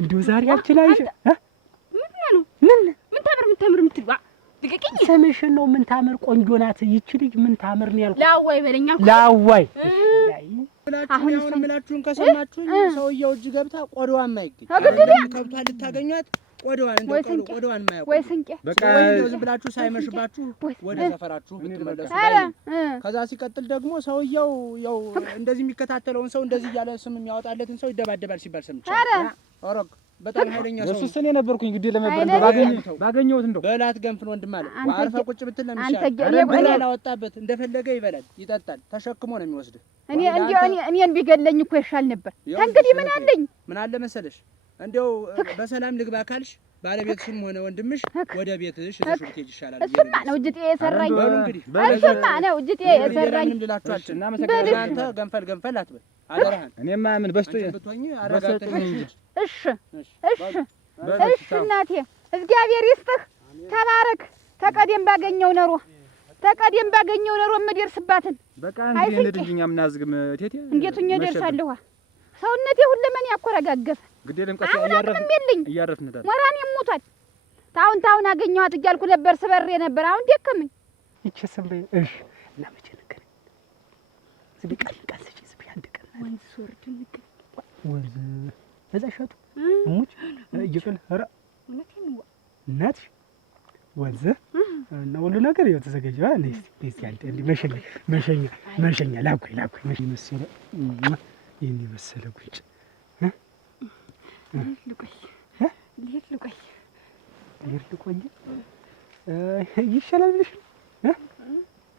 እንደው ዛሬ አንቺ ላይ ምን ታምር ምትግባ ልቀቂኝ። ስምሽን ነው ምን ታምር ቆንጆ ናት ይቺ ልጅ ምን ታምር ነው ያልኩት። ላዋይ በለኛ ላዋይ አሁን ምላችሁን ከሰማችሁኝ ሰውየው እጅ ገብታ ቆዳዋን ማይገኝ ከብቷ ልታገኟት ቆዳዋን እንደው ቆዳዋን ማያውቁ ወይ ስንቄ በቃ ወይ ዝም ብላችሁ ሳይመሽባችሁ ወደ ሰፈራችሁ ብትመለሱ። ከዛ ሲቀጥል ደግሞ ሰውየው ያው እንደዚህ የሚከታተለውን ሰው እንደዚህ እያለ ስም የሚያወጣለትን ሰው ይደባደባል ሲባል ሰምቻለሁ። ኦሮክ በጣም ኃይለኛ ሰው እሱስ እኔ ነበርኩኝ ግዴ ለመበር ባገኘሁት እንደው በላት ገንፍል ወንድም አለ አርፈ ቁጭ ብትል ነው የሚሻለው። እኔ ላወጣበት እንደፈለገ ይበላል ይጠጣል ተሸክሞ ነው የሚወስድ። እኔን ቢገለኝ እኮ ይሻል ነበር። እንግዲህ ምን አለኝ ምን አለ መሰለሽ እንደው በሰላም ልግባ ካልሽ ባለቤትሽም ሆነ ወንድምሽ ወደ ቤትሽ ተሽርት ይሻላል። እሱማ ነው እጅጤ የሰራኝ እሱማ ነው እጅጤ የሰራኝ። ምንም ልላችኋችሁ እና መሰከረ አንተ ገንፈል አትበል አደረሃን። እኔማ ምን በስቶ ብትሆኚ አረጋግጠኝ እንጂ። እሺ እናቴ እግዚአብሔር ይስጥህ ተባረክ። ተቀደም ባገኘው ኖሮ የምደርስባትን በቃ እንግዲህ እንደድኝኛ ምናዝግም ቴቴ እንዴቱኛ ደርሳለሁ። ሰውነቴ ሁለመን ያኮረጋገፈ ግዴ ለምቀስ እያረፍን ነበር። ሞራኔ ሞቷል። ታውን አገኘኋት እያልኩ ነበር ስበሬ ነበር። አሁን ደከመኝ። ይችስም እሺ እና መቼ ነገር ዝም ቃል ቃልሽ ዝም አንድ ቀን ወንዝ ሶርድ ንገር ወንዝ በዛ ሸቱ ሙጭ ይቀል ኧረ እናትሽ ወንዝ እና ሁሉ ነገር ይኸው ተዘጋጀ። እስቲ አንተ እንዲ መሸኛ ላኩኝ መሰለ ይሄን መሰለ ጉጭ ልቆይ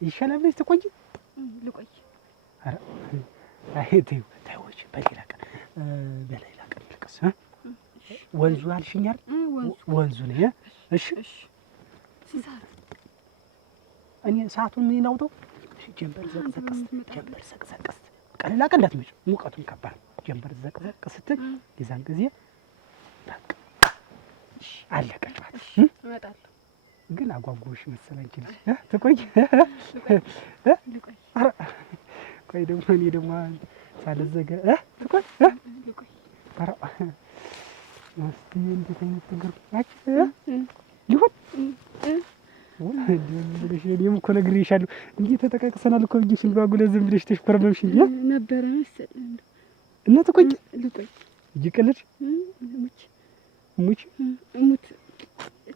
ይሻላል ብለሽ ትቆይ ልቆይ። ኧረ አይ ተይው በሌላ ቀን ልቀስ። ወንዙ አልሽኝ አይደል? ወንዙ ነው። እሺ እኔ ሰዓቱን ምን አውጣው? ጀንበር ዘቅዘቅ ቀለላ ቀን እንዳትመጪ ሙቀቱን ከባድ ነው። ጀንበር ዘቅዘቅ ስትል የዛን ጊዜ በቃ አለቀች ማለት እመጣለሁ። ግን አጓጓሽ መሰለኝ እንጂ ትቆይ ቆይ ደግሞ እኔ ደግሞ ሳልዘጋ ትቆይ ኧረ እስቲ እንዴት አይነት ነገር ይሁን እኔም እኮ ነግሬሻለሁ። እንዴት ተጠቃቅሰናል እኮ ብዬሽ ባጉለ ዝም ብለሽ ተሽኮረመምሽ እንዴ ነበረ መሰለኝ እና ትቆይ እየቀለድሽ ሙች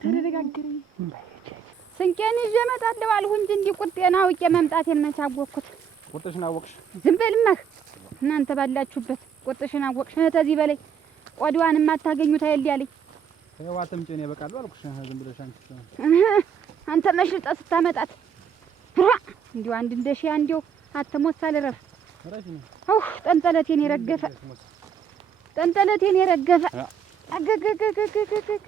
ተረጋግረኝ። ስንቄን ይዤ እመጣለሁ አልሁ እንጂ እንዲህ ቁርጤን አውቄ መምጣቴን መች አወቅኩት? ቁርጥሽን አወቅሽ? ዝም በልማህ እናንተ ባላችሁበት ቁርጥሽን አወቅሽ። ተዚህ በላይ ቆዳዋን የማታገኙት አይደል ያለኝ። ይኸው አትምጪ እኔ እበቃለሁ አልኩሽ። ዝም ብለሽ አንተ መሽልጠ ስታመጣት እንዲሁ አንድ እንደሺ አንዲው አትሞት ሳልረፍ ጠንጠለቴን የረገፈ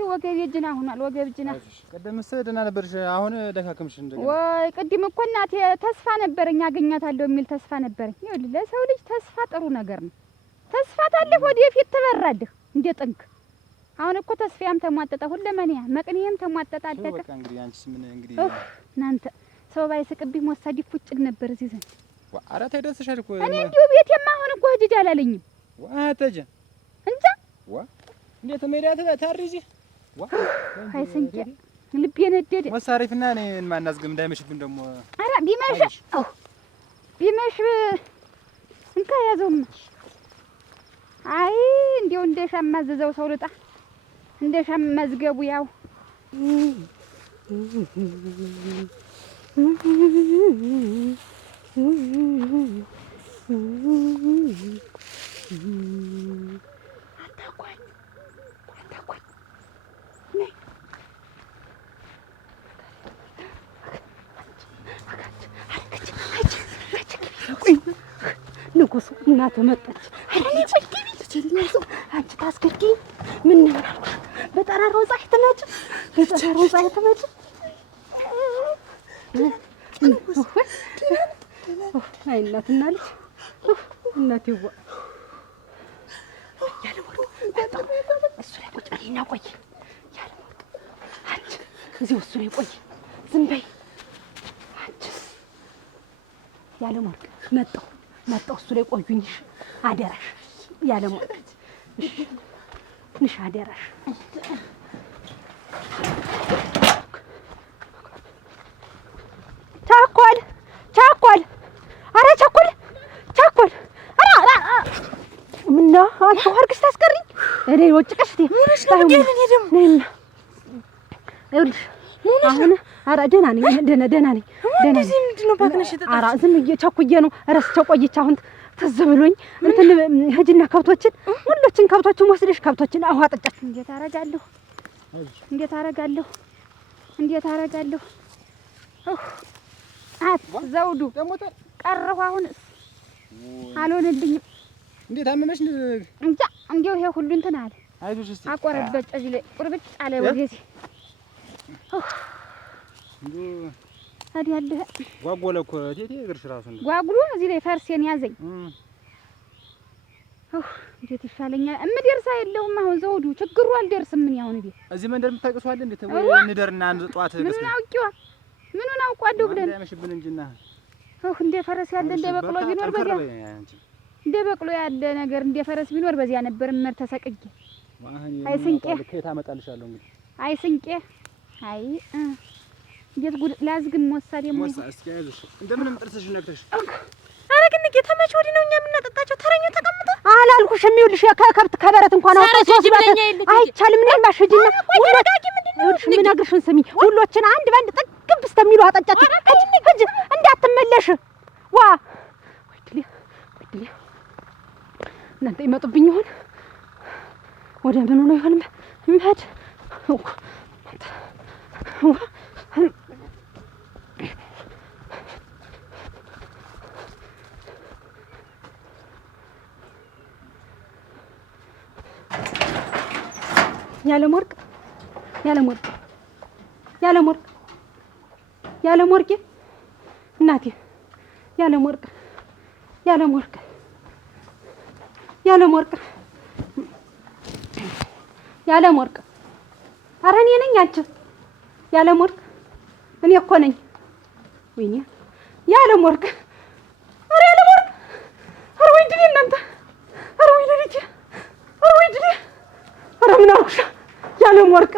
ወገብ ጅና ሆኗል። ወገብ ጅና ቅድምስ ደህና ነበርሽ፣ አሁን ደካከምሽ እንደገና። ወይ ቅድም እኮ እናቴ ተስፋ ነበረኝ አገኛታለሁ የሚል ተስፋ ነበረኝ። ይኸውልህ ለሰው ልጅ ተስፋ ጥሩ ነገር ነው። ተስፋ ታለህ ወደፊት ትበራለህ እንደ ጥንክ። አሁን እኮ ተስፋያም ተሟጠጠ፣ ሁለመንያ መቅኔም ተሟጠጠ። አለቀ በቃ እንግዲህ አንቺስ ምን እንግዲህ እናንተ ሰው ባይስቅብኝ ወሳዲ ፉጭል ነበር እዚህ ዘንድ። ኧረ ተይ ደስሻል እኮ እኔ እንዲሁ ቤቴማ አሁን እኮ ህጅጅ አላለኝም። ተጀ እንጃ እንዴት ሜዳ ታሪጂ አይ ስንቄ ልቤ ነደደ። ወሳሪፍና እኔን ማናዝግም እንዳይመሽብን ደግሞ። ኧረ ቢመሽ እንካ ያዘውማ። አይ እንዲያው እንደሻማዘዘው ሰው ልጣ እንደሻመዝገቡ ያው ንጉሱ እናት መጣች። አረኔ ወልዴ ልጅልኝ አንቺ ታስገድቂ ምን ነው በጠራራው ፀሐይ ትመጭ አይ እናትና ልጅ እናቴዋ ያለ ወርቅ እሱ ላይ ቁጭ በይና ቆይ። ያለ ወርቅ አንቺ እዚሁ እሱ ላይ ቆይ። ዝም በይ አንቺስ ያለ ወርቅ መጣሁ እሱ ላይ ቆዩኝሽ አደራሽ። ያለ ወርቅ ንሽ አደራሽ ቸኮል ኧረ ቸኮል ቸኮል ኧረ ምነው አንቺ ወርቅሽ ታስቀሪኝ እኔ ወጭቀሽ ይኸውልሽ አሁን ኧረ ደህና ነኝ ደህና ነኝ እንደዚህ ምንድን ነው ባክነሽ ተጣጣ ኧረ ዝም ብዬ ቸኩዬ ነው ረስቼው ቆይቼ አሁን ትዝ ብሎኝ እንትን ሂጂና ከብቶችን ሁሎችን ከብቶችን ወስደሽ ከብቶችን አውሃ ጠጫት እንዴት አረጋለሁ ዘውዱ ቀረሁ አሁን አልሆነልኝም እንዴት አመመሽ እንጃ እንዲያው ይሄ ሁሉ እንትን አለ አይዞሽ እስቲ አቆረበጭ እዚህ ላይ ቁርብጭ አለ ወደዚህ ታዲያ አለ ጓጎለ እኮ እቴቴ እግርሽ ራሱ ነው ጓጉሎ እዚህ ላይ ፈርሴን ያዘኝ እንዴት ይሻለኛል እምደርስ አይደለሁም አሁን ዘውዱ ችግሩ አልደርስም ምን ያሁን ቤት እዚህ መንደር የምታውቂው እንዴት እንደርና አንድ ጧት ምኑን አውቀዋለሁ ብለን ያመሽብን እንጂና እንደ ፈረስ ያለ እንደ በቅሎ ቢኖር በዚያ እንደ በቅሎ ያለ ነገር እንደ ፈረስ ቢኖር በዚያ ነበር መር ተሰቅዬ አይ ስንቄ ከየት አመጣልሻለሁ እንግዲህ አይ ስንቄ አይ እንዴት ጉድ ላዝግም ወሳ ደሞ እስኪ አይዞሽ እንደምንም ጥርስሽ ነክተሽ ኧረ ግን ጌታ መቼ ወዲህ ነው እኛ የምናጠጣቸው ተረኛው ተቀምጠ አላልኩሽም ይኸውልሽ ከከብት ከበረት እንኳን አውጥቶ አይቻልም ነኝ ማሽጂና ሁሎች ምነግርሽን ስሚ ሁሎችን አንድ ባንድ ጥግብ እስከሚሉ አጠጫች ሂጂ እንዳትመለሽ ዋ ወይድሊ እናንተ ይመጡብኝ ይሆን ወደ ምኑ ነው ይሆን መሄድ ያለም ወርቅ እናቴ ያለም ወርቅ ኧረ እኔ ነኝ አንቺ ያለም ወርቅ እኔ እኮ ነኝ ወይኔ ያለም ወርቅ ኧረ ያለም ወርቅ ኧረ ወይ ድል እናንተ ኧረ ወይ ልጅ ኧረ ወይ ድል ኧረ ምን አልኩሽ ያለም ወርቅ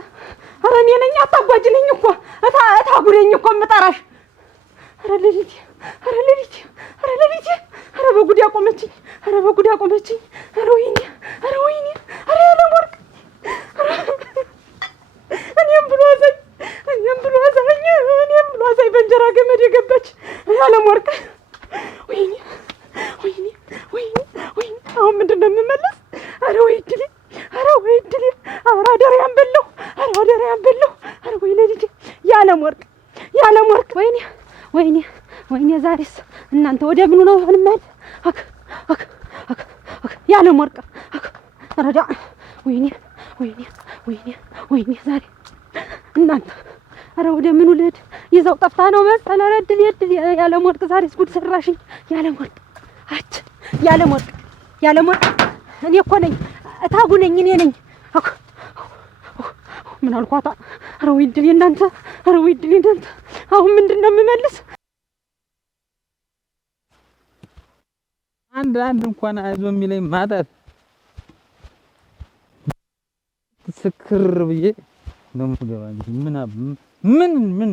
ኧረ እኔ ነኝ አታጓጅልኝ እኮ እታጉደኝ እኮ የምጠራሽ ኧረ ልጅ ኧረ በጉድ ያቆመችኝ ኧረ ወይኔ ኧረ ያለም ወርቅ እኔም ብሎ አዛኝ በእንጀራ ገመድ የገባች ያለም ወርቅ ወይኔ አሁን ምንድን ነው የምመለስ ኧረ ወይ ድል ኧረ አደራዬን በላሁ ኧረ ወይ ለልጄ ያለም ወርቅ ወይኔ ዛሬስ እናንተ ወደ ምኑ ነው ይሆን ማለት ያለም ወርቅ ረዳ ወይኔ ዛሬ እናንተ ኧረ ወደ ምኑ ልሂድ ይዘው ጠፍታ ነው መሰል ኧረ እድል ያለም ወርቅ ዛሬስ ጉድ ሰራሽኝ ያለም ወርቅ እኔ እኮ ነኝ እታጉ ነኝ እኔ ነኝ ምን አልኳታ ኧረ ወይ እድል እናንተ አሁን ምንድን ነው የምመልስ አንድ እንኳን አይዞ የሚለኝ ማጣት ስክር ብዬ ነው የምገባ እንጂ ምን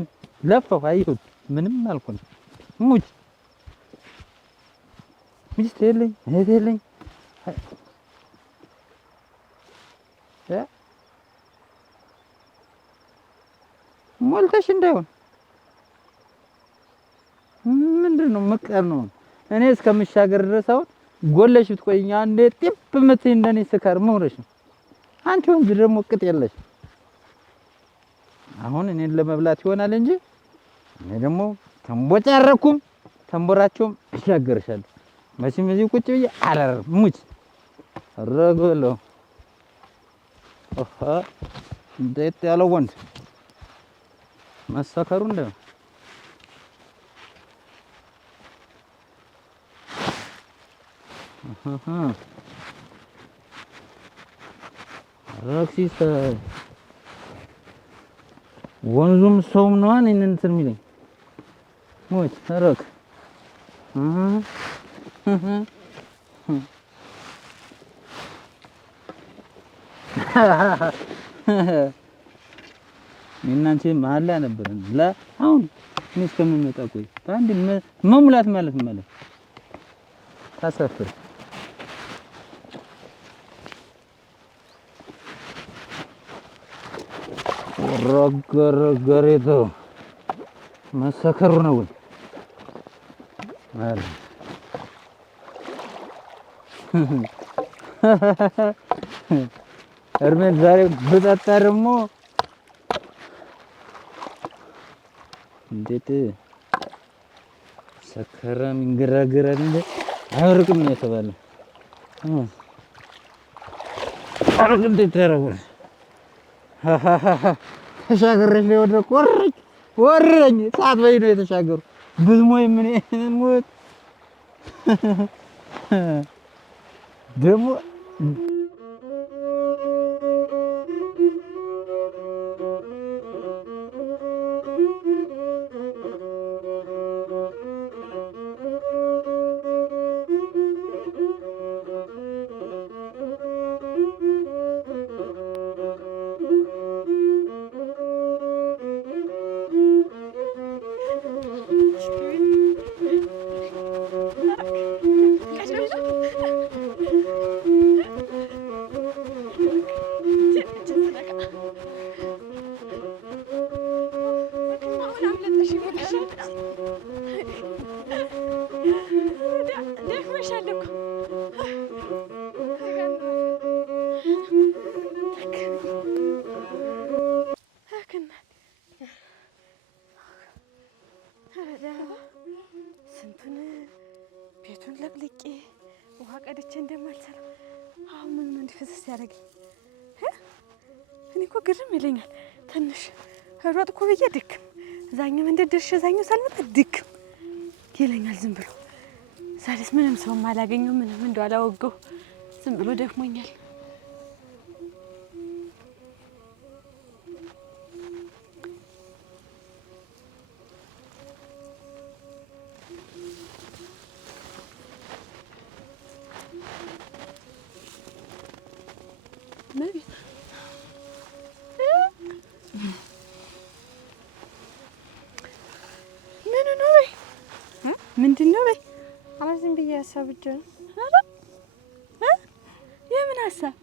ለፈው አይሁት ምንም አልኩኝ ሚስት የለኝ እህት የለኝ ሞልተሽ እንዳይሆን ምንድን ነው መቀር ነው እኔ እስከምሻገር ድረስ አሁን ጎለሽ ብትቆይኝ አንዴ ጢብ ምትይ እንደኔ ስካር መውረሽ ነው አንቺ ወንድ ደግሞ ቅጥ የለሽ አሁን እኔን ለመብላት ይሆናል እንጂ እኔ ደግሞ ተንቦጫረኩም ተንቦራቸውም እሻገርሻለሁ መቼም እዚህ ቁጭ ብዬ አላረም ሙች ረጎሎ እንዴት ያለው ወንድ መሰከሩ እንደው ረክሲስ ወንዙም ሰውም ነው እንትን የሚለኝ ሞት ረክ እናንቺ መሀል ላይ ነበርን አሁን እኔ እስከምመጣ ቆይ አንድ መሙላት ማለት ታሳፍር ወረገረገሬቶ መሰከሩ ነው አረ እርሜን ዛሬ ብጠጣ ደግሞ እንዴት ሰከረም ይንገራገራል እንዴ አይወርቅም ነው የተባለ አረግ እንዴት ተረወረ ተሻገረሽ ነው ወደ ወረኝ ሰዓት በይ ነው የተሻገሩ ብዙሞይ ምን ሞት ደግሞ ስንቱን ቤቱን ለቅልቄ ውሃ ቀድቼ እንደማልሰራ አሁን ምን ፍስስ ያደርገኝ እኔ እኮ ግርም ይለኛል። ትንሽ ሮጥኩ ብዬ ድክም እዛኛው መንደር ደርሼ እዛኛው ሳልመጣ ድክም ይለኛል ዝም ብሎ። ዛሬስ ምንም ሰውም አላገኘው ምንም እንደው አላወገው ዝም ብሎ ደክሞኛል። ምንድን ነው በይ? ኧረ ዝም ብዬ ሀሳብ ብቻ ነው። የምን ሀሳብ?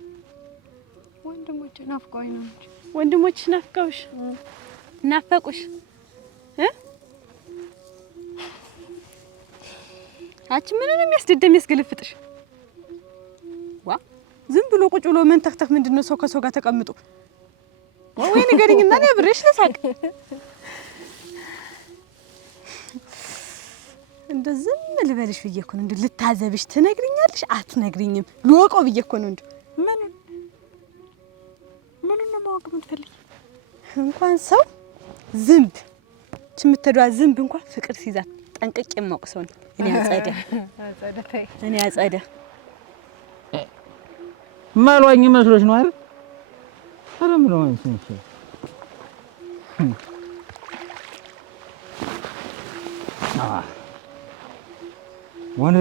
ወንድሞቼ ናፍቀውኝ ነው እንጂ። ወንድሞችሽ ናፍቀውሽ? ናፈቁሽ? አንቺ ምን ነው የሚያስደደም ያስገለፍጥሽ? ዋ ዝም ብሎ ቁጭ ብሎ መንተክተክ ምንድን ነው ሰው ከሰው ጋር ተቀምጦ? ወይ ንገሪኝና እኔ አብሬሽ ልሳቅ። እንደ ዝም ልበልሽ ብዬሽ እኮ ነው። እንደ ልታዘብሽ ትነግሪኛለሽ አትነግሪኝም? ልወቀው ብዬሽ እኮ ነው። እንደ ምኑን ነው ማወቅ የምትፈልጊ? እንኳን ሰው ዝንብ የምትሄዷ ዝንብ እንኳን ፍቅር ሲይዛት ጠንቅቄ የማውቅ ሰው ነኝ እኔ። አጸደ ማሏኝ መስሎሽ ነው አይደል? ኧረ ምን ነው እንዴ? ወንድ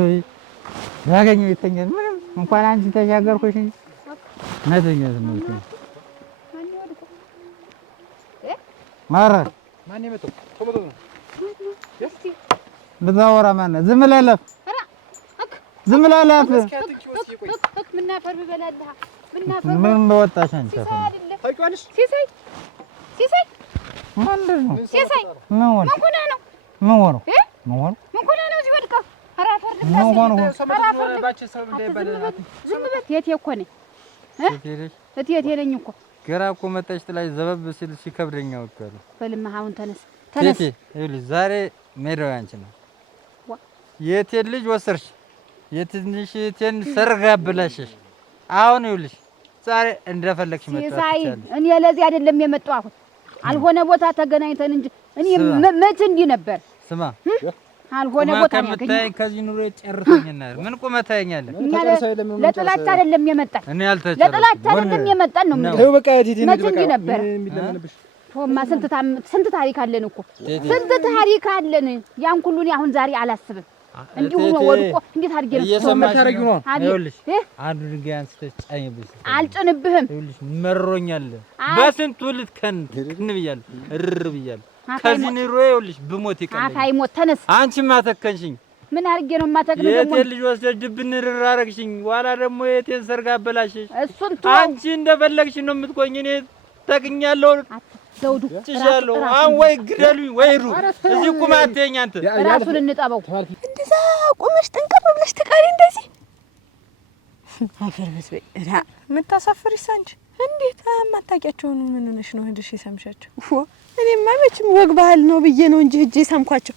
ያገኘው ይተኛል። ምንም እንኳን አንቺ ተሻገርኩሽ እንጂ ነተኛ ዝምልኩ ማራ ማን ይመጣው? ተመጣ ነው ብዛወራ ማን ዝም ለለፍ ዝም ለለፍ ምን አፈር በበላልህ ምን በወጣሽ አንቺ ታውቂዋለሽ? ሲሳይ ምንድን ነው ሲሳይ ምን ሆነ? ምን ሆነ? ምን ሆነ? ምን ሆነ ነው እዚህ ወድቀህ? ኧረ አፈር ምን ሆነ? ባጭ ሰው እንዳይባል ዝም በል። እቴቴ እኮ ነኝ እቴቴ ነኝ እኮ። ገና እኮ መጣች ጥላሽ ዘበብ ሲል ሲከብደኝ አወጣሁ። በልማ አሁን ተነስ። እቴቴ ይኸውልሽ ዛሬ ሜዳው ያንቺ ነው። የእቴን ልጅ ወሰርሽ፣ የትንሽ እቴን ሰርግ አበላሽሽ። አሁን ይኸውልሽ ዛሬ እንደፈለግሽ መጣች። እኔ ለዚህ አይደለም የመጣሁት አልሆነ ቦታ ተገናኝተን እንጂ እኔ መች እንዲህ ነበር። ስማ አልሆነ ቦታ ነው ያገኘኝ። ከዚህ ኑሮ ጨርሰኝና ምን ቁመት ታየኛለህ? ለጥላቻ አይደለም የመጣን እኔ አልተቻለም። ለጥላቻ አይደለም የመጣን ነው የምልህ። በቃ እቴቴ መች እንዲህ ነበር። ቶማ ስንት ታሪክ አለን እኮ ስንት ታሪክ አለን። ያን ሁሉ እኔ አሁን ዛሬ አላስብም። እንዲሁ ነው ወድቆ እንዴት አድርጌ ነው እየሰማሽ ነው? ይኸውልሽ አንዱ ድንጋይ አንስተሽ ጫኝብሽ። አልጭንብህም። ይኸውልሽ መሮኛል። በስንቱ ልትከን ብያለሁ፣ እርር ብያለሁ። ከዚህ ኑሮ ይኸውልሽ ብሞት ይቀርልኝ። አፋይ ሞት ተነስ። አንቺማ ተከንሽኝ። ምን አድርጌ ነው የማተክነው? ደግሞ የቴን ልጅ ወስደሽ ድብን ርር አደረግሽኝ። ኋላ ደግሞ የቴን ሰርግ አበላሽሽ። እሱን አንቺ እንደፈለግሽ ነው የምትቆኝ። እኔ ተቅኛለሁ፣ ዘውዱ ጭሻለሁ። አሁን ወይ ግደሉኝ ወይ ሩ እዚህ ቁም አትይኝ አንተ። ራሱን እንጠበው። እንደዛ ቆመሽ ጠንቀር ብለሽ ትቀሪ እንደዚህ አፈር በስበይ እዳ የምታሳፍሪስ አንቺ። እንዴት አማታውቂያቸውን ምን ሆነሽ ነው ሄደሽ የሰምሻቸው? እኔማ መቼም ወግ ባህል ነው ብዬ ነው እንጂ ሂጅ የሰምኳቸው።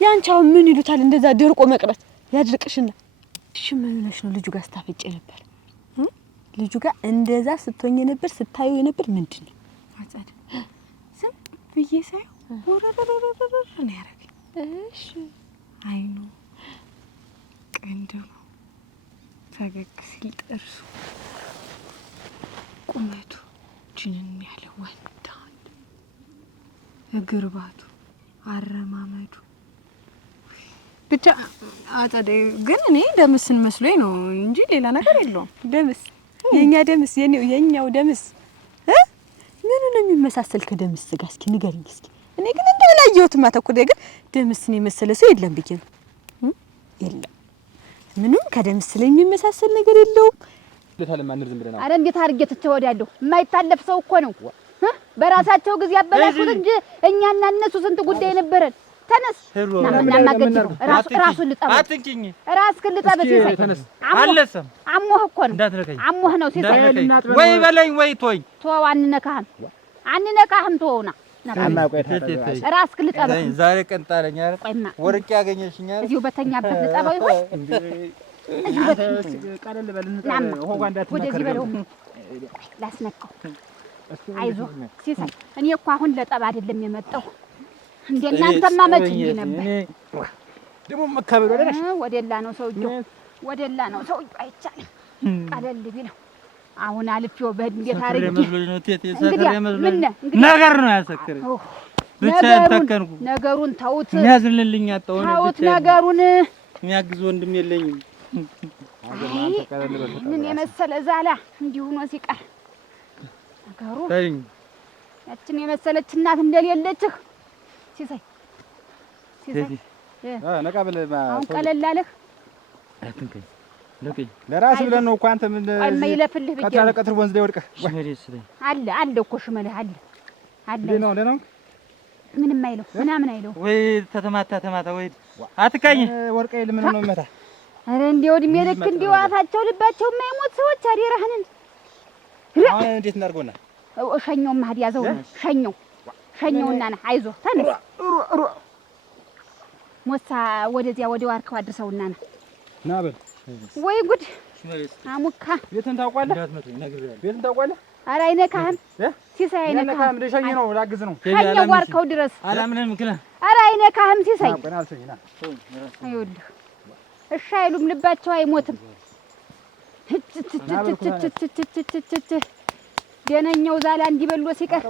ያንቻው ምን ይሉታል እንደዛ ደርቆ መቅረት ያድርቅሽና። እሺ ምን ሆነሽ ነው ልጁ ጋር ስታፈጭ ነበር? ልጁ ጋር እንደዛ ስትሆኝ ነበር ስታዩ ነበር ምንድን ነው? አጻድ ዝም ብዬ ሳይው ወረረረረረ ነው ያረገኝ። እሺ አይኑ ቅንድቡ ፈገግ ሲል ጥርሱ ቁመቱ ጅንን ያለ ወንድ እግር ባቱ አረማመዱ ብቻ አጣደ። ግን እኔ ደምስን መስሎኝ ነው እንጂ ሌላ ነገር የለውም። ደምስ የኛ ደምስ የኛው ደምስ ምን ነው የሚመሳሰል ከደምስ ጋር እስኪ ንገሪኝ እስኪ። እኔ ግን እንደላየሁትማ ተኩደ ግን ደምስን የመሰለ ሰው የለም ብዬ ነው። የለም ምንም ከደምስ ስለሚመሳሰል ነገር የለውም። ለታለማንር ዝም ብለና አረ እንዴት አድርጌ ትተወዳለሁ? የማይታለፍ ሰው እኮ ነው። በራሳቸው ጊዜ ያበላሹት እንጂ እኛና እነሱ ስንት ጉዳይ ነበረን። ተነስ ናማገድ ራሱን ልጠበቅ። አትንኪኝ። ራስህን ልጠበቅ ሲሳይ። ተነስ አለሰም አሞህ እኮ ነው። እንዳትነካኝ። አሞህ ነው ሲሳይ። ወይ በለኝ ወይ ተወኝ። ተው አንነካህም ተወውና ራስህን ልጠበቅ። ዛሬ ቀን ጣለኝ አይደል? ወርቄ ያገኘሽኝ አይደል? እዚሁ በተኛበት ልጠበው ይሆን? ቀለል በልን ሆጋ ወደዚህ በለው ላስነካው። አይዞህ ሲሳይ፣ እኔ እኮ አሁን ለጠብ አይደለም የመጣው። እንደናንተማ መች እንዲህ ነበር። ደግሞ መካበል ወደረሽ ወደላ ነው ሰውዬው፣ ወደላ ነው ሰውዬው። አይቻልም ቀለል ቢለው አሁን አልፌው በህድ እንዴት አርጌ ነገር ነው ያሰከረኝ። ብቻ ተከንኩ። ነገሩን ተውት፣ የሚያዝልልኝ አጣው ነው። ተውት ነገሩን። የሚያግዝ ወንድም የለኝም። ምን የመሰለ ዛላ እንዲሁ ነው ሲቀር ነገሩ። ያችን የመሰለች እናት እንደሌለችህ ሲሳይ ነቃ ብለህ አሁን ቀለል አለህ። አትንከኝ ለከኝ ለራስህ ብለህ ነው እኮ አንተ ምን አይመይለፍልህ ብዬ ከተራ ቀጥር ወንዝ ላይ ወድቀህ አለ እኮ ሽመልህ አለ ነው ምንም አይለው ምናምን አይለው ወይ ተማታ ወይ አትካኝ ወርቀ ይል ምን ነው መታ። አረ እንዴው እድሜ ልክ እንዴው አፋቸው ልባቸው የማይሞት ሰዎች አደረህን። አሁን እንዴት እናድርጎና ሸኘው ማህድ ያዘው ሸኘውና ና አይዞህ ተነስ ሞሳ ወደዚያ ወደ ዋርካው አድርሰውና ና በል። ወይ ጉድ አሙካ ቤትን ታውቃለህ? ቤትን ታውቃለህ? ኧረ አይነካህም ሲሳይ አይነካህም። ልሸኝ ነው ላግዝ ነው ሸኘው ዋርካው ድረስ አላምንም ክላ ኧረ አይነካህም ሲሳይ። አይወልህ እሺ አይሉም ልባቸው አይሞትም። ደነኛው ዛላ እንዲበሎ ሲቀር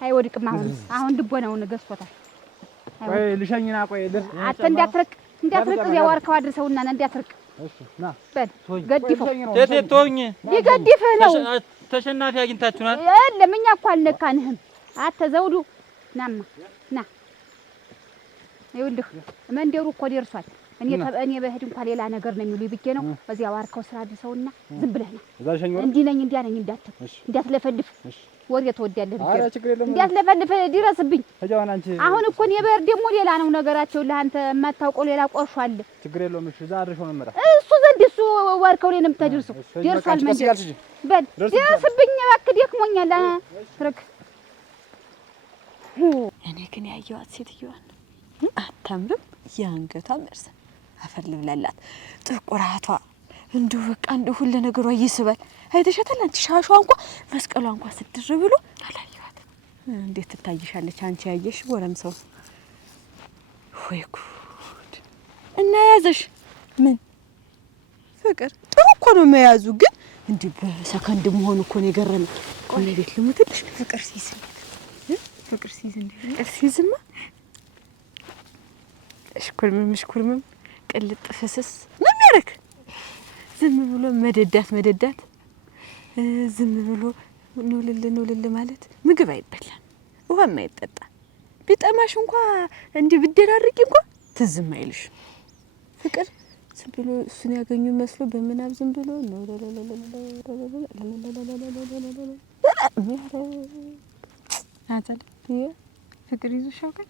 አይወድቅም። አሁን ድቦናውን ገዝቶታል። ቆይ ልሸኝና ቆይ አተ እንዳትርቅ እዚያ ዋርካው አድርሰውና እንዳትርቅ። እሺ ና በል ገድፈው ተቶኝ ሊገድፍህ ነው። ተሸናፊ አግኝታችሁናል። የለም እኛ እኮ አልነካንህም። አተ ዘውዱ ናማ ና ይኸውልህ መንደሩ እኮ ደርሷል። እኔ በህድ እንኳን ሌላ ነገር ነው የሚሉኝ ብዬ ነው። በዚያ ዋርካው ስራ አድርሰውና ዝም ብለህ ነው እንዲህ ነኝ እንዲያ ነኝ እንዳትለፈልፍ ወሬ ተወዳለህ ብዬ እንዳትለፈልፍ ድረስብኝ። አሁን እኮ እኔ በህድ ደግሞ ሌላ ነው ነገራቸው። ለአንተ የማታውቀው ሌላ ቆርሾ አለ። ችግር የለውም። እሺ እዛ አድርሾ ነው መራ እሱ ዘንድ እሱ ዋርካው ላይ ነው የምታደርሰው። ደርሷል መንደር በል ድረስብኝ እባክህ ደክሞኛል። ትርክ እኔ ግን ያየኋት ሴትዮዋን አታምርም? የአንገቷ መርሰ አፈር ልብላላት ጥቁራቷ እንዲሁ በቃ እንደ ሁሉ ነገሯ ይስባል። አይተሻታል አንቺ? ሻሿ እንኳን መስቀሏ እንኳን ስድር ብሎ አላየኋትም። እንዴት ትታይሻለች አንቺ ያየሽ ጎረምሳው? ወይ ጉድ! እና ያዘሽ ምን ፍቅር? ጥሩ እኮ ነው መያዙ፣ ግን እንዲህ በሰከንድ መሆኑ እኮ ነው የገረመኝ። ቆይ ቤት ልሙትልሽ። ፍቅር ሲይዝ እንደ ሲይዝማ እሽኩርምም ቅልጥ ፍስስ ነው የሚያደርግ። ዝም ብሎ መደዳት ዝም ብሎ ኑልል ማለት ምግብ አይበላም፣ ውሃም አይጠጣ። ቢጠማሽ እንኳን እንዲህ ብደራርቂ እንኳን ትዝም አይልሽ። ፍቅር ዝም ብሎ እሱን ያገኙ መስሎ በምናብ ዝም ብሎ ነው ፍቅር ይዞሽ ያውቃል?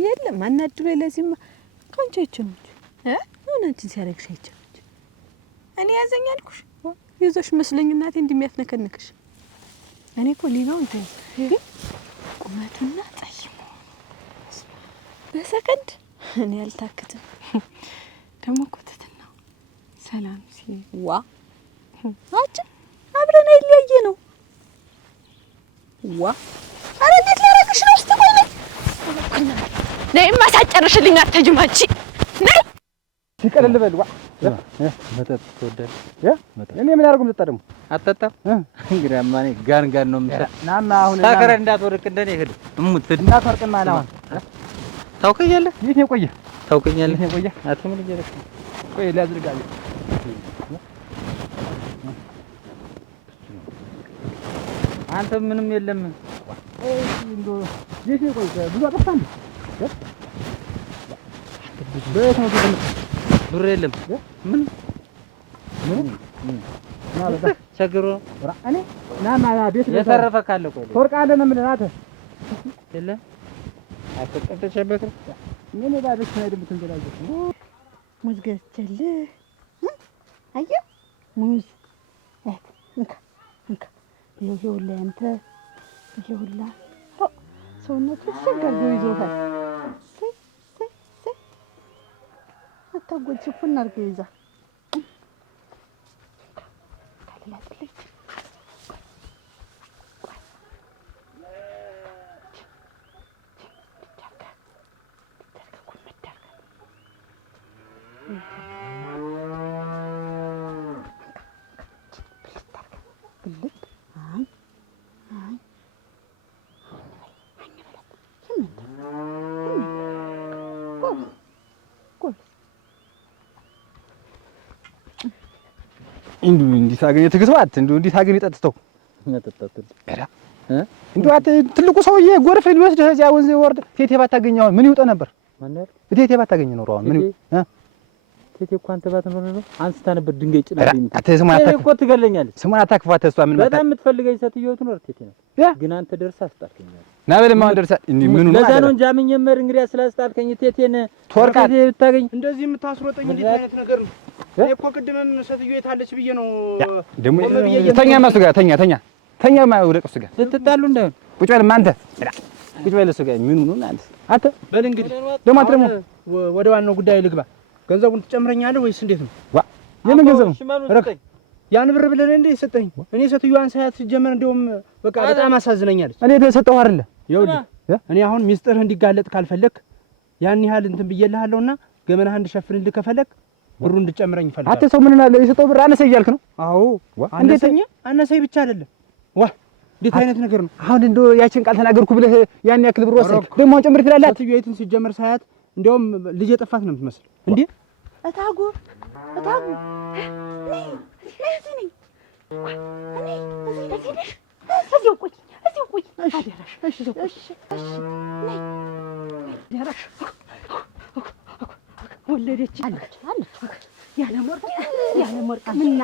የለም አናድሮ ለዚህማ ካንቺ ነው ምን አንቺን ሲያረግሽ አይቻለች። እኔ ያዘኝ አልኩሽ ይዞሽ መስለኝ እናቴ እንደሚያስነከንክሽ። እኔ እኮ ሌላው እንትን ግን ቁመቱና ጠይሙ በሰከንድ እኔ አልታክትም። ደግሞ እኮ ትትና ሰላም ሲል ዋ አጭ አብረን አይለያየ ነው ዋ አረ እንዴት ላረግሽ ነው? እስቲ ቆይ ነይ ማሳጨርሽልኝ አትጅማቺ ነይ ሲቀልል በል ዋ መጠጥ ትወዳለህ? እኔ ምን አደርጉ መጠጣ ደግሞ አትጠጣም? እንግዲህ ማኔ ጋን ነው የምሰጥ። ናማ አሁን ሳከረ እንዳትወርቅ እንደኔ ሄድ እሙት እንዳትወርቅማ አሁን ታውቀኛለህ? የት ነው ቆየ? ታውቀኛለህ? የት ነው ቆየ? አትምን ይጀረክ ቆይ ላዝርጋለ አንተ ምንም የለም። እንዶ የት ነው ቆየ? ብዙ አጠፋን በየት ነው ግን ብር የለም። ምን ማለት ቸግሮ እኔ ናማ ቤት የተረፈ ካለ ቆይ ትወርቃለህ ነው የምልህ። አንተ የለም አትቀጥተሽበት ምን ባለሽ ነው እንደምትንገላጀው ሙዝ ገዝቼልህ አየህ ሙዝ እንካ እንካ ይኸውልህ አንተ ይኸውልህ ሰውነት ተሸጋግሮ ይዞታል። አታጎጂ ፉን አድርገው ይዛ ካልላጥልኝ እንዲህ ታገኝ ትግስባት እንዲህ ታገኝ ጠጥተው መጠጣት ትልቁ ሰውዬ ጎርፍ ሊወስድህ እዚያ ወንዝ ወርድ ቴቴ ባታገኝ አሁን ምን ይውጣ ነበር? ማነው ቴቴ ባታገኝ ነው አሁን ምን ቴቴ እኮ አንተ ባትኖር ነው አንስታ ነበር ድንጋይ ጭና እኮ ትገለኛለህ። ስሙን አታክፋት። እሷ ምን በጣም የምትፈልገኝ ሴትዮ ትኖር ቴቴ ነው፣ ግን አንተ ደርሳ አስጣልከኝ። ና በልማ ደርሳ እንዲህ ምን ነው ለዛ ነው እንጂ አምኜ መር እንግዲህ ስላስጣልከኝ ቴቴን ትወርቃት ብታገኝ እንደዚህ የምታስሮጠኝ እንዴት አይነት ነገር ነው? እኔ እኮ ቅድምም ሴትዮ የታለች ብዬ ነው ደግሞ ተኛ ማሱ ጋር ተኛ ማውደቅ እሱ ጋር ልትጣሉ እንዳይሆን ቁጭ በል አንተ ቁጭ በል እሱ ጋር ምን ነው አንተ በል እንግዲህ ደግሞ አትረሙ ወደ ዋናው ጉዳይ ልግባ። ገንዘቡን ትጨምረኛለህ ወይስ እንዴት ነው? ዋ የምን ገንዘብ ነው? ያን ብር ብለን እንዴ ሰጠኝ። እኔ ሴትዮዋን ሳያት ሲጀመር እንደውም በቃ በጣም አሳዝነኛለች። እኔ ተሰጠው አይደለ? ይኸውልህ እኔ አሁን ሚስጥርህ እንዲጋለጥ ካልፈለክ ያን ያህል እንትን ብዬልሃለሁና ገመናህ እንድሸፍንልህ ከፈለክ ብሩን እንድጨምረኝ ይፈልጋል። አንተ ሰው ምን አለ የሰጠው ብር አነሰ እያልክ ነው? አዎ አነሰኝ ብቻ አይደለም። ዋ እንዴት አይነት ነገር ነው? አሁን እንደው ያችን ቃል ተናገርኩ ብለህ ያን ያክል ብር ወሰድክ ደግሞ ጨምር ትላለህ። ሴትዮይቱን ሲጀመር ሳያት እንደውም ልጅ የጠፋት ነው የምትመስል። እንዴ እታጉ ነይ እዚህ ነኝ እኔ እዚህ ነሽ። እዚሁ ቆይ አደራሽ። እሺ ነይ አደራሽ። ወለደች አለች ያለ ሞርቃ ምና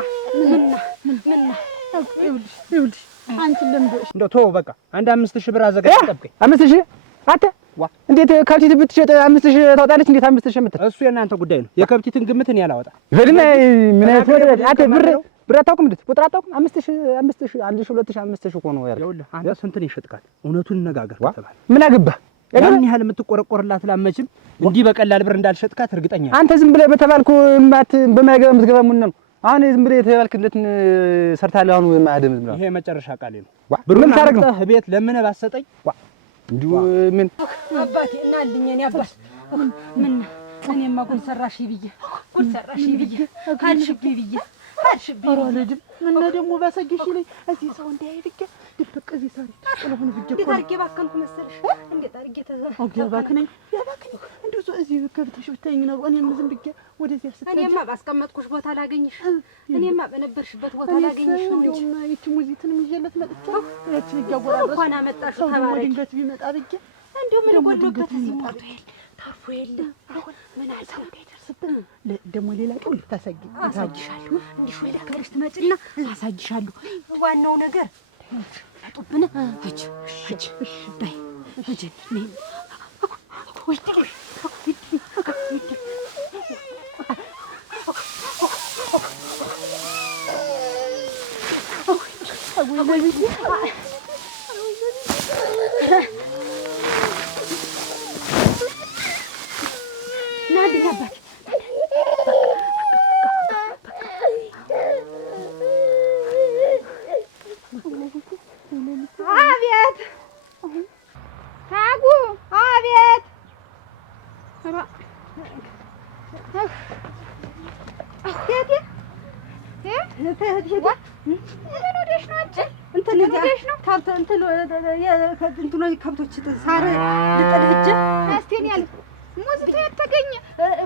ይኸውልሽ አንቺን ለምዶሽ እንደው ተወው በቃ። አንድ 5000 ብር አዘጋጅ ጠብቀኝ። 5000 አንተ እንዴት ከብቲት ብትሸጥ 5000 ታወጣለች? እንዴት 5000 የምትል እሱ የእናንተ ጉዳይ ነው። የከብቲትን ግምት እኔ አላወጣም። ይበልና ምን አይነት ወደ አንተ ብር አታውቅም እንዴ? ቁጥር አታውቅም? 5000 1000 2000 5000 እኮ ነው ያለው። ይኸውልህ አንተ ስንት ነው ይሸጥካል? እውነቱን እንነጋገር ተባለ። ምን አገባህ? ያን ያህል የምትቆረቆርላት ላመችም እንዲህ በቀላል ብር እንዳልሸጥካት እርግጠኛ ነኝ። አንተ ዝም ብለህ በተባልኩ በማይገባ የምትገባ ምን ነው? አሁን ዝም ብለህ የተባልክለትን ሰርታለህ። አሁን ማደም ዝም ብለህ ይሄ መጨረሻ ቃሌ ነው። ብሩን ታረግ ነው ቤት ለምን ባሰጠኝ እንዲሁ ምን አባቴ እናልኝ እኔ አባት ምን እኔማ ጉድ ሰራሽ ብዬ ካልሽብኝ ብዬ ኧረ ልጅም ምን ደግሞ ባሰግሽ ይለኝ እዚህ ሰው እንዳያይ ብቻ ድብቅ እዚህ ሰሪ ጥለሁን ብቻ እንዴት አድርጌ ባከንኩ መሰለሽ? እንዴት አድርጌ ያባክነኝ እንደው እዚህ ከብተሽ ብታይኝ ነው። እኔም ዝም ብዬ ወደዚህ አስተኝ እኔማ ባስቀመጥኩሽ ቦታ ላገኝሽ፣ እኔማ በነበርሽበት ቦታ ላገኝሽ ነው። እንደውም ይቺ ሙዚትንም ይዤለት መጥቻ ያቺን እያጎራረስኩ እንኳን አመጣሽ ሰው ደግሞ ተባረክ። ድንገት ቢመጣ ብዬ እንደው ምን ጎድሎበት እዚህ ሞቶ የለ ታርፎ የለ አሁን ምን አልሰው እንዳይደርስብን ደግሞ ሌላ ቀን አሳይሻለሁ። እንዲህ ወይ ለከብርሽ ትመጪና አሳይሻለሁ። ዋናው ነገር አጡብነ እጅ በይ እጅ ነኝ ወይ ከብቶች ሳር ልጥልህጅ አስቴን ያለ ሙዝ ተገኘ።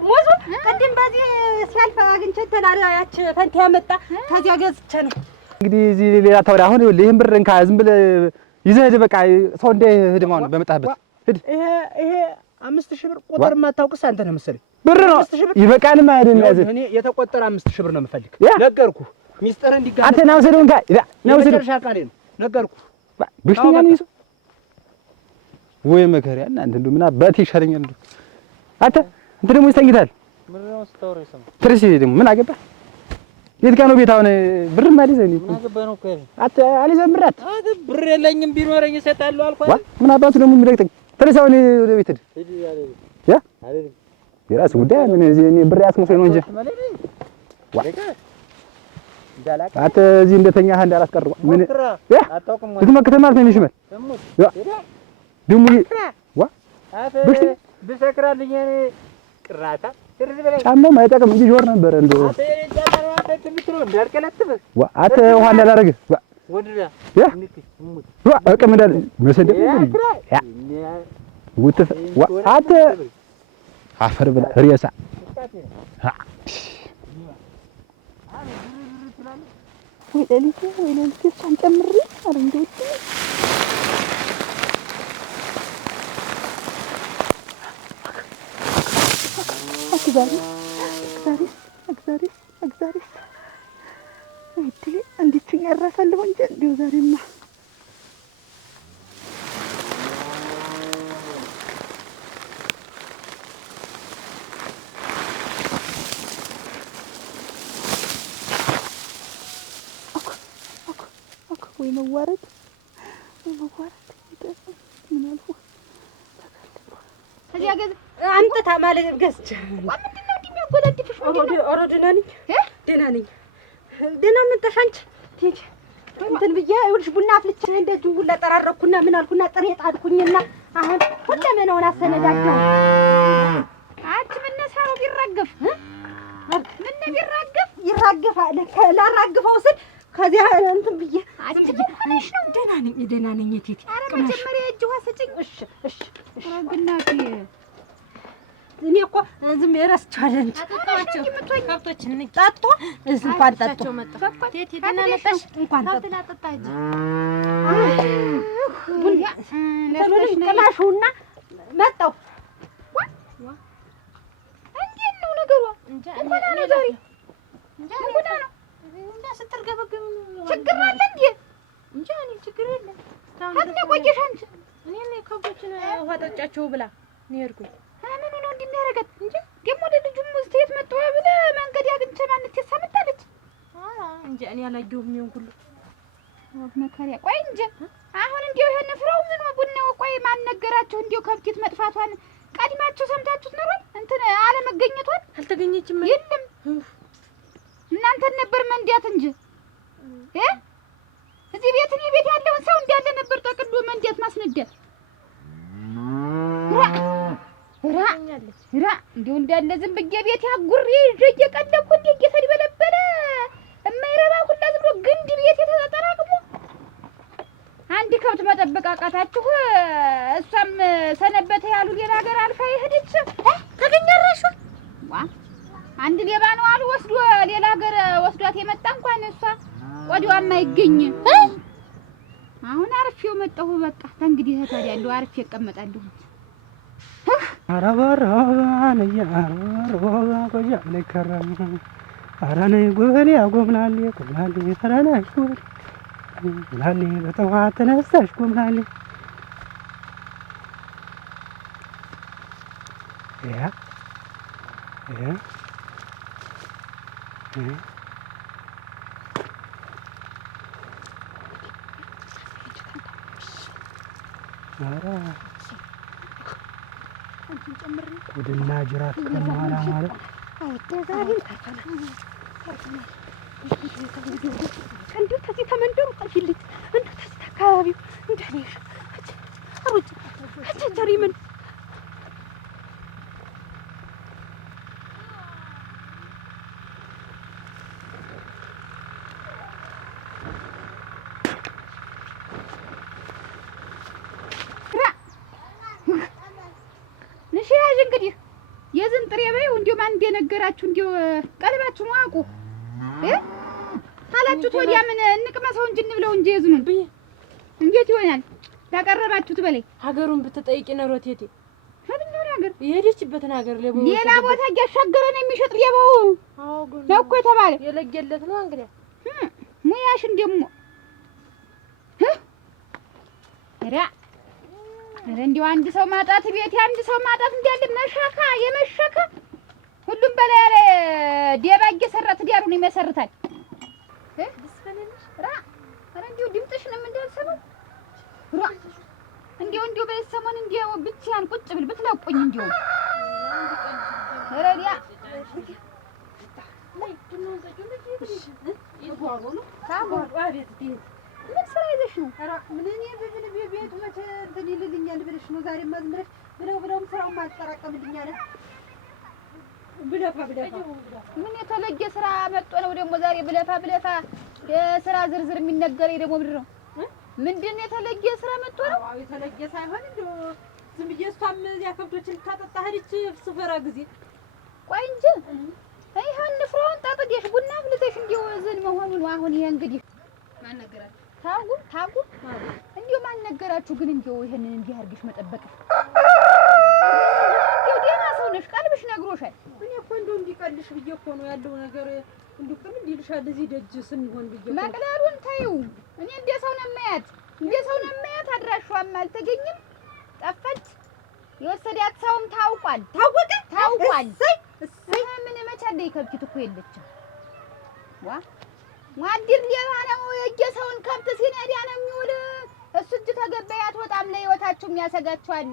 ሙዙ ቅድም በዚህ ሲያልፍ አግኝቼ ተናሪያች ፈንታ ያመጣ ታዲያ ገዝቼ ነው። እንግዲህ እዚህ ሌላ ታወራ። አሁን ይሄን ብር እንካ ዝም ብለህ ይዘህ ሂድ። በቃ ሰው እንዳይሄድ ማለት ነው። በመጣህበት ሂድ። ይሄ 5000 ብር ቁጥር የማታውቅስ አንተ ነህ መሰለኝ። ብር ነው ይበቃል ማለት ነው። ያዘ እኔ የተቆጠረ 5000 ብር ነው የምፈልግ። ነገርኩህ። ሚስጥር እንዲጋባ አንተ ናው ሰደው እንካ ናው ሰደው መጨረሻ ቃሌ ነው። ነገርኩህ። በሽተኛ ነው ይዞ ወይ መከሪያ እናንተ እንደው ምን አባቴ ይሻለኛል። እንደው አንተ ደግሞ ይስተኝታል። ምን ነው ስታወራ ይሰማ ትርሲ ደግሞ ምን አገባ? የት ጋር ነው ቤት? አሁን ብር ማለት ነው። ምን አገባ ነው እኮ አንተ አልዘምራት። አንተ ብር የለኝም ቢኖረኝ እሰጣለሁ አልኳት። ምን አባቱ ደግሞ የሚረግጠኝ? ትርሲ አሁን ወደ ቤት ሂድ። ያ አይደል የራስ ጉዳይ ምን እኔ ብር ያስመስሎኝ ነው እንጂ አንተ እዚህ እንደተኛ አንድ አላስቀርባ ምን አታውቅም ልትመክተህ ማለት ነው። ሽመል ደሙ ብሽት ብሰክራልኝ እኔ ቅራታ ጫማው ማይጠቅም እንጂ ጆር ነበር እንደው አንተ ውሃ እንዳላረግ አቅም እንዳለ መሰደብ ውጥፍ አንተ አፈር ብላ ሪያሳ ወይ ለሊት እሷን ጨምሬ አረ እንደው እግዚአብሔር እንዴት ያራሳለሁ እንጂ እንደው ዛሬማ ወይ መዋረድ ምን አልኩ ታዲያ አምጥታ ማለት ገዝቼ ምንድን ነው እንደሚያጎላድፍሽ? ኧረ ደህና ነኝ። ደህና መጣሽ አንቺ ትሄጂ እንትን ብዬ ይኸውልሽ ቡና አፍልቼ እንደዚሁ ሁላ ጠራረኩና ምን አልኩና ጥሬ ጣድኩኝና አሁን ሁለመናውን አሰነዳጀሁ። አንቺ ምን ሰራው ቢራገፍ ምን ቢራገፍ ይራገፋል። ላራግፈው ስል ከዚያ እንትን ብዬ አንቺ ምን ሆነሽ ነው? ደህና ነኝ እቴቴ። ኧረ መጀመሪያ እጅ ውሃ ስጭኝ። እሺ ረግናቴ እኔ እኮ ዝም ረስቻለሁ እንጂ አጠጣቸው ከብቶችን ጠጡ እንኳን ጠጡ ቴቴ ደህና መጣሽ እንኳን ጠጡ አጠጣች ቅላሹና መጣሁ። እንዴት ነው ነገሩ? እንኳን ነው ዛሬ እንኳን ነው እንጃ ስትርገበገብ ችግር አለ እንዴ? እንጃ እኔ ችግር የለም። ታዲያ ቆየሽ አንቺ? እኔ ከብቶችን ውሃ ጠጫቸው ብላ ነው የሄድኩኝ። ምኑ ነው እንደሚያረጋት እንጂ ደግሞ ለልጁም ስቴት መጥቶ ብለ መንገድ ያግኝቼ ማንት ተሰምታለች። እንጃ እኔ አላየሁም። ይሁን ሁሉ መከሪያ ቆይ እንጂ አሁን እንዲያው ይሄን ፍራው ምን ቡናው ቆይ ማን ነገራችሁ? እንዲያው ከብቲት መጥፋቷን ቀድማችሁ ሰምታችሁት ኖሯል? እንትን አለመገኘቷን አልተገኘችም። የለም እናንተን ነበር መንዲያት እንጂ እዚህ ቤት እኔ ቤት ያለውን ሰው እንዳለ ነበር ጠቅሎ መንዲያት ማስነዳት። ራ እንዲሁ እንዳለ ዝም ብዬ ቤት ያጉሬ ይዤ እየቀለብኩ እንዴ እየተድበለበለ የማይረባ ሁላ ዝም ብሎ ግንድ ቤት የተጠራቅሞ አንድ ከብት መጠበቅ አቃታችሁ። እሷም ሰነበተ ያሉ ሌላ ሀገር አልፋ የሄደች ተገኘራሹ አንድ ሌባ ነው አሉ ወስዶ ሌላ ሀገር ወስዷት የመጣ እንኳን እሷ ወዲያው የማይገኝ አሁን አርፌው መጣሁ። በቃ ከእንግዲህ ታዲያ እንደው አርፌ እቀመጣለሁ። አረባራን ያረባራ ቆያ ለከረም አራኔ ጎበሌ ጎምላሌ ጎምላሌ ተራናሽ ጎምላሌ በጠዋት ተነሳሽ ጎምላሌ ያ ወደና ጅራት ከመኋላ ማለት እንዲሁ ተዚህ ተመንደሩ ጠፊልኝ እንዲሁ ተዚህ አካባቢው እንደኔሽ አሩጭ አቸጀሪ ምን እንግዲህ የዝንጥሬ በይው እንዲሁ ማን እንደነገራችሁ እንዲሁ ቀልባችሁ ማቁ ታላችሁት ወዲያ ምን እንቅመሰው እንጂ እንብለው እንጂ የዝኑን እንዴት ይሆናል? ታቀረባችሁት በላይ ሀገሩን ብትጠይቂ ነሮቴቴ ሀብኛው ሀገር የሄደችበትን ሀገር ለቦ ሌላ ቦታ እያሻገረ ነው የሚሸጥ ሌባው ነው እኮ የተባለ የለየለት ነው እንግዲህ ሙያሽን ደግሞ ኧረ እንዲሁ አንድ ሰው ማጣት ቤት አንድ ሰው ማጣት እንዳለ መሸካ የመሸካ ሁሉም በላይ ያለ ዴባ እየሰራ ትዳሩን ይመሰርታል። ኧረ እንዲሁ ድምፅሽንም እንዳልሰማው እንዲሁ በሰሞን እንዲሁ ብቻዬን ቁጭ ብል ብትለቁኝ እንዲሁ ኧረ ያ ምን ስራ ይዘሽ ነው? ምን እኔ ቤቱ መቼ እንትን ይልልኛል ብለሽ ነው? ዛሬማ ዝም ብለሽ ብለውም ስራውን ማልጠራቀምልኝ አለ። ብለፋ ምን የተለየ ስራ መጥቶ ነው ደግሞ ዛሬ ብለፋ የስራ ዝርዝር የሚነገረኝ ደግሞ ምንድን ነው? ምንድን የተለየ ስራ መጥቶ ነው? አዎ የተለየ ሳይሆን እንደው ዝም ብዬ እሷም እዚያ ከብቶችን ልታጠጣ ሄደች ስፈራ ጊዜ ቆይ እንጂ ይሄን ንፍሮውን ጠጥዴሽ ቡና አፍልተሽ እንዲሁ ዝን መሆኑ ነው። አሁን ይሄ እንግዲህ ማን ነገራችሁ? ታጉ እንዲሁ ማን ነገራችሁ? ግን እንዲሁ ይሄንን እንዲህ አድርግሽ መጠበቅ እንዲሁ ደህና ሰው ነሽ፣ ቀልብሽ ነግሮሻል። እኔ እኮ እንደው እንዲቀልሽ ብዬ እኮ ነው ያለው ነገር እንዲሁ ምን ይልሻል እዚህ ደጅ ስንሆን ብዬ መቅለሉን ተይው። እኔ እንደ ሰው ነው የማያት አድራሿም አልተገኘም፣ ጠፋች። የወሰዳት ሰውም ታውቋል። ታውቋል። ምን መቻለ ከብት እኮ የለችም። ዋዲር ሌባ ነው የሰውን ከብት ሲነዳ ነው የሚውል። እሱ እጅ ተገበያ አትወጣም። ለህይወታችሁ የሚያሰጋችኋል።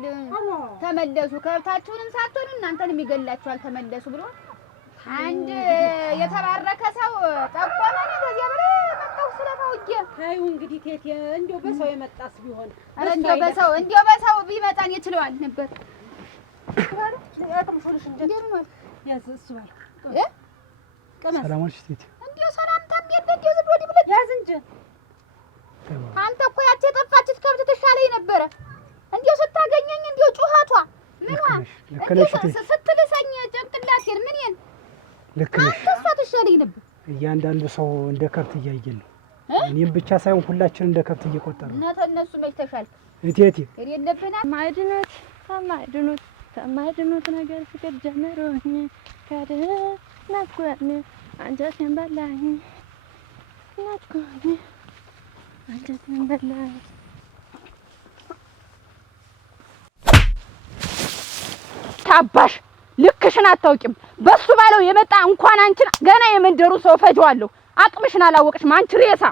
ተመለሱ፣ ከብታችሁንም ሳትሆኑ እናንተንም ይገላችኋል። ተመለሱ ብሎ አንድ የተባረከ ሰው ጠቆመኝ። ከዚያ በላይ መጣሁ ስለታውጄ ታዩ እንግዲህ ቴቴ እንደው በሰው የመጣስ ቢሆን አረ እንደው በሰው ቢመጣን ይችላል ነበር። ያተምሾልሽ እንጂ ያዝ እሱ ባል ሰላም አለሽ ቴቴ? እንደው ሰላምታም የለ እንደው ዝም ብሎ ዲብለ ያዝ እንጂ አንተ እኮ ያቺ የጠፋችት ከብት ትሻለኝ ነበረ። እንደው ስታገኘኝ እንደው ጩኸቷ ምንዋ ስትልሰኝ ጭንቅላቴን ምንን ልክ ነሽ። አንተሳ ትሻለኝ ነበር። እያንዳንዱ ሰው እንደ ከብት እያየን ነው። እኔም ብቻ ሳይሆን ሁላችን እንደ ከብት እየቆጠሩ ነው። እነሱ መች ተሻልክ እቴቴ? የለብህና ከማይድኑት ነገር ፍቅር ጀመሩኝ ናፍቆኝ አንጀቴን በላኝ ናፍቆኝ አንጀቴን በላኝ። ታባሽ ልክሽን አታውቂም። በሱ ባለው የመጣ እንኳን አንቺን ገና የመንደሩ ሰው ፈጀዋለሁ። አቅምሽን አላወቅሽም አንቺ ሬሳ።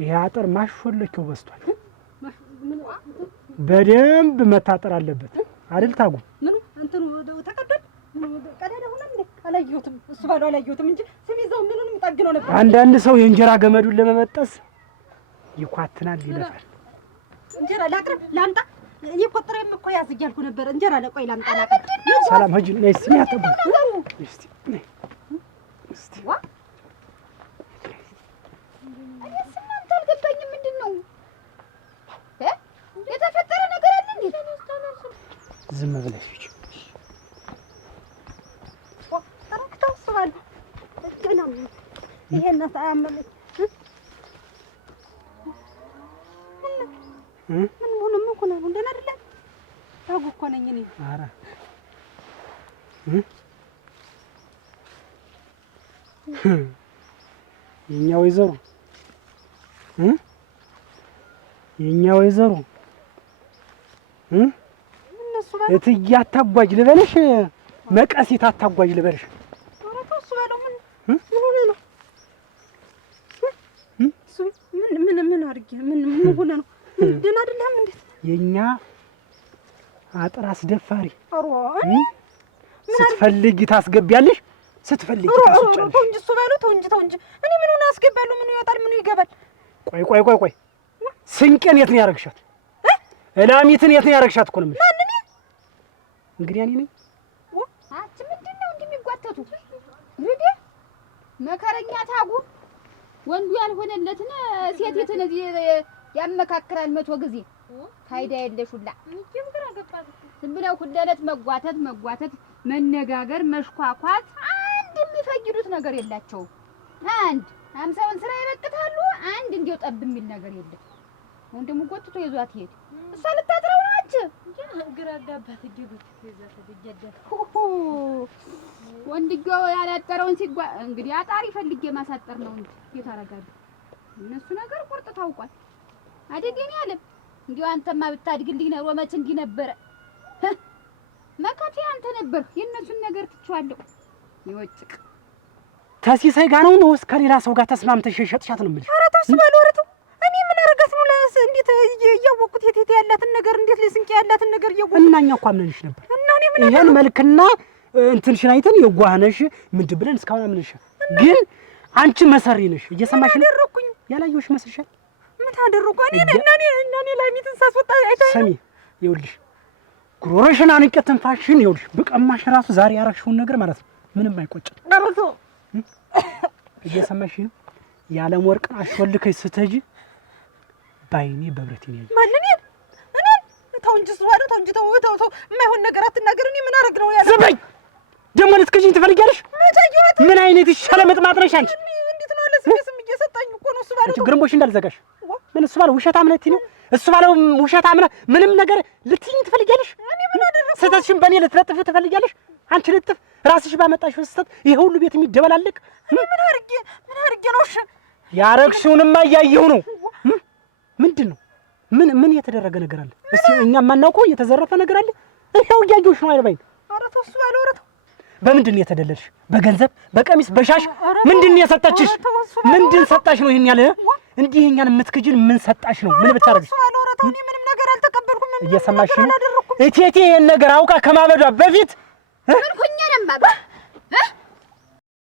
ይሄ አጥር ማሾለኪው በስቷል። በደንብ መታጠር አለበት አይደል ታጉ? ምን እንትኑ ተቀደል ቀዳዳ ሆነ እንዴ? አላየሁትም። እሱ ባለው አላየሁትም እንጂ ስሚዛው ምኑንም ጠግነው ነበር። አንዳንድ ሰው የእንጀራ ገመዱን ለመበጠስ ይኳትናል፣ ይለፋል። እንጀራ ላቅርብ ላምጣ? እኔ ቆጥሬም እኮ ያዝ እያልኩ ነበር። እንጀራ ለቆይ ላምጣ ላቅርብ። ሰላም ሂጂ ነይ እስቲ ያጠቡ እስቲ ነይ እስቲ የተፈጠረ ነገር አለ እንዴ? ዝም ብለሽ ይሄን አሳመመኝ። ምን ሆነ ነው? ደህና አይደለም። ታጉ እኮ ነኝ እኔ። ኧረ የእኛ ወይዘሮ የእኛ ወይዘሮ እትዬ አታጓጅ ልበልሽ፣ መቀሲት አታጓጅ ልበልሽ። ኧረ ተው እሱ በለው። ምን ሆነ ነው? ምን አድርጌ ምን ሆነ ነው? ደህና አይደለም። እንዴት የእኛ አጥር አስደፋሪ። ኧረ ስትፈልጊ ታስገቢያለሽ፣ ስትፈልጊ ታስወጫለሽ። ተው እንጂ እሱ በለው። ተው እንጂ እኔ ምን ሆነ አስገባለሁ? ምን ይወጣል? ምን ይገባል? ቆይ ስንቄን የት ነው ያረግሻት? እላሚትን የት ነው ያረግሻት? እኮ ነው የምልሽ። ማን እኔ? እንግዲህ እኔ ነኝ። አንቺ ምንድን ነው እንዲህ የሚጓተቱ? ልዴ መከረኛ ታጉ ወንዱ ያልሆነለትን ሴቲትን እዚህ ያመካክራል 100 ጊዜ። ፋይዳ የለሽ ሁላ ዝም ብለው ሁሉ ዕለት መጓተት፣ መነጋገር፣ መሽኳኳት አንድ የሚፈይዱት ነገር የላቸውም። አንድ 50ውን ስራ ይበቅታሉ። አንድ እንዲው ጠብ የሚል ነገር የለም። አሁን ደግሞ ጎትቶ ይዟት ይሄድ። እሷ ልታጥረው ነው። አንቺ ግራ አጋባት እጅጉት ይዛት እጅጀደ ወንድየው ያላጠረውን እንግዲህ አጣሪ ፈልጌ ማሳጠር ነው እንጂ የታረጋሉ እነሱ ነገር ቁርጥ ታውቋል። አደገኝ አለ እንዲው አንተማ ብታድግልኝ ነው መች እንዲህ ነበረ። መካቴ አንተ ነበር። የእነሱን ነገር ትቼዋለሁ። ይወጭቅ ተሲሳይ ጋር ነው እስከ ሌላ ሰው ጋር ተስማምተሽ ሸጥሻት ነው የምልሽ። ኧረ ተው እሱ በለው። ኧረ ተው። እኔ ምን አደረጋት ነው? እንዴት እያወቅሁት የት ያላትን ነገር እንዴት ለስንቄ ያላትን ነገር እያወቅሁት እና እኛ እኮ አምነንሽ ነበር። እና እኔ ምን ይሄን መልክና እንትንሽን አይተን የዋህነሽ ምንድን ብለን እስካሁን አምነንሽ፣ ግን አንቺ መሰሪ ነሽ። እየሰማሽ ነው? አደረኩኝ ያላየሁሽ መስልሻል? ምን አደረኩ? እኔ ላሚትን ሳስወጣ አይተኸኝ? ስሚ ይኸውልሽ፣ ጉሮሮሽን አንቄ ትንፋሽን ይኸውልሽ ብቀማሽ ራሱ ዛሬ ያረግሽውን ነገር ማለት ነው ምንም አይቆጭም። ኧረ ተው። እየሰማሽ ነው? የዓለም ወርቅን አሽወልከኝ ስትሄጂ ባይኔ በብረት ነው ያየሁት። ማን እኔ ተው እንጂ እሱ ባለው። ተው እንጂ ተው የማይሆን ነገር አትናገር። እኔ ምን አደረግ ነው ያለው? ዝም በይ። ደግሞ ልትክጂኝ ትፈልጊያለሽ? ምን አይነት ይሻለ መጥማጥ ነሽ አንቺ? እንዴት ነው አለ ስም እየሰጣኝ እኮ ነው እሱ ባለው። አንቺ ግርምቦሽ እንዳልዘጋሽ። ምን እሱ ባለው ውሸት አምነቲ ነው? እሱ ባለው ውሸት አምነ ምንም ነገር ልትይኝ ትፈልጊያለሽ? እኔ ምን አደረኩ? ስህተትሽን በእኔ ልትለጥፊ ትፈልጊያለሽ? አንቺ ልጥፍ ራስሽ ባመጣሽው ስህተት ይሄ ሁሉ ቤት የሚደበላለቅ ምን አድርጌ ነው? እሺ ያረግሽውንማ እያየሁ ነው። ምንድን ነው? ምን የተደረገ ነገር አለ? እስቲ እኛ የማናውቀው የተዘረፈ ነገር አለ? ይሄው እያየሁሽ ነው አይደል? ኧረ ተው እሱ ባለው። ኧረ ተው። በምንድን ነው የተደለልሽ? በገንዘብ፣ በቀሚስ፣ በሻሽ ምንድን ነው የሰጠችሽ? ምንድን ሰጣሽ ነው ይሄን ያለ? እንዲህ እኛን የምትክጂን ምን ሰጣሽ ነው? ምን ብታረግሽ? እሱ ባለው። ኧረ ተው። እኔ ምንም ነገር አልተቀበልኩም። እየሰማሽ ነው? እቴቴ ይሄን ነገር አውቃ ከማበዷ በፊት ምን ሆኜ ነው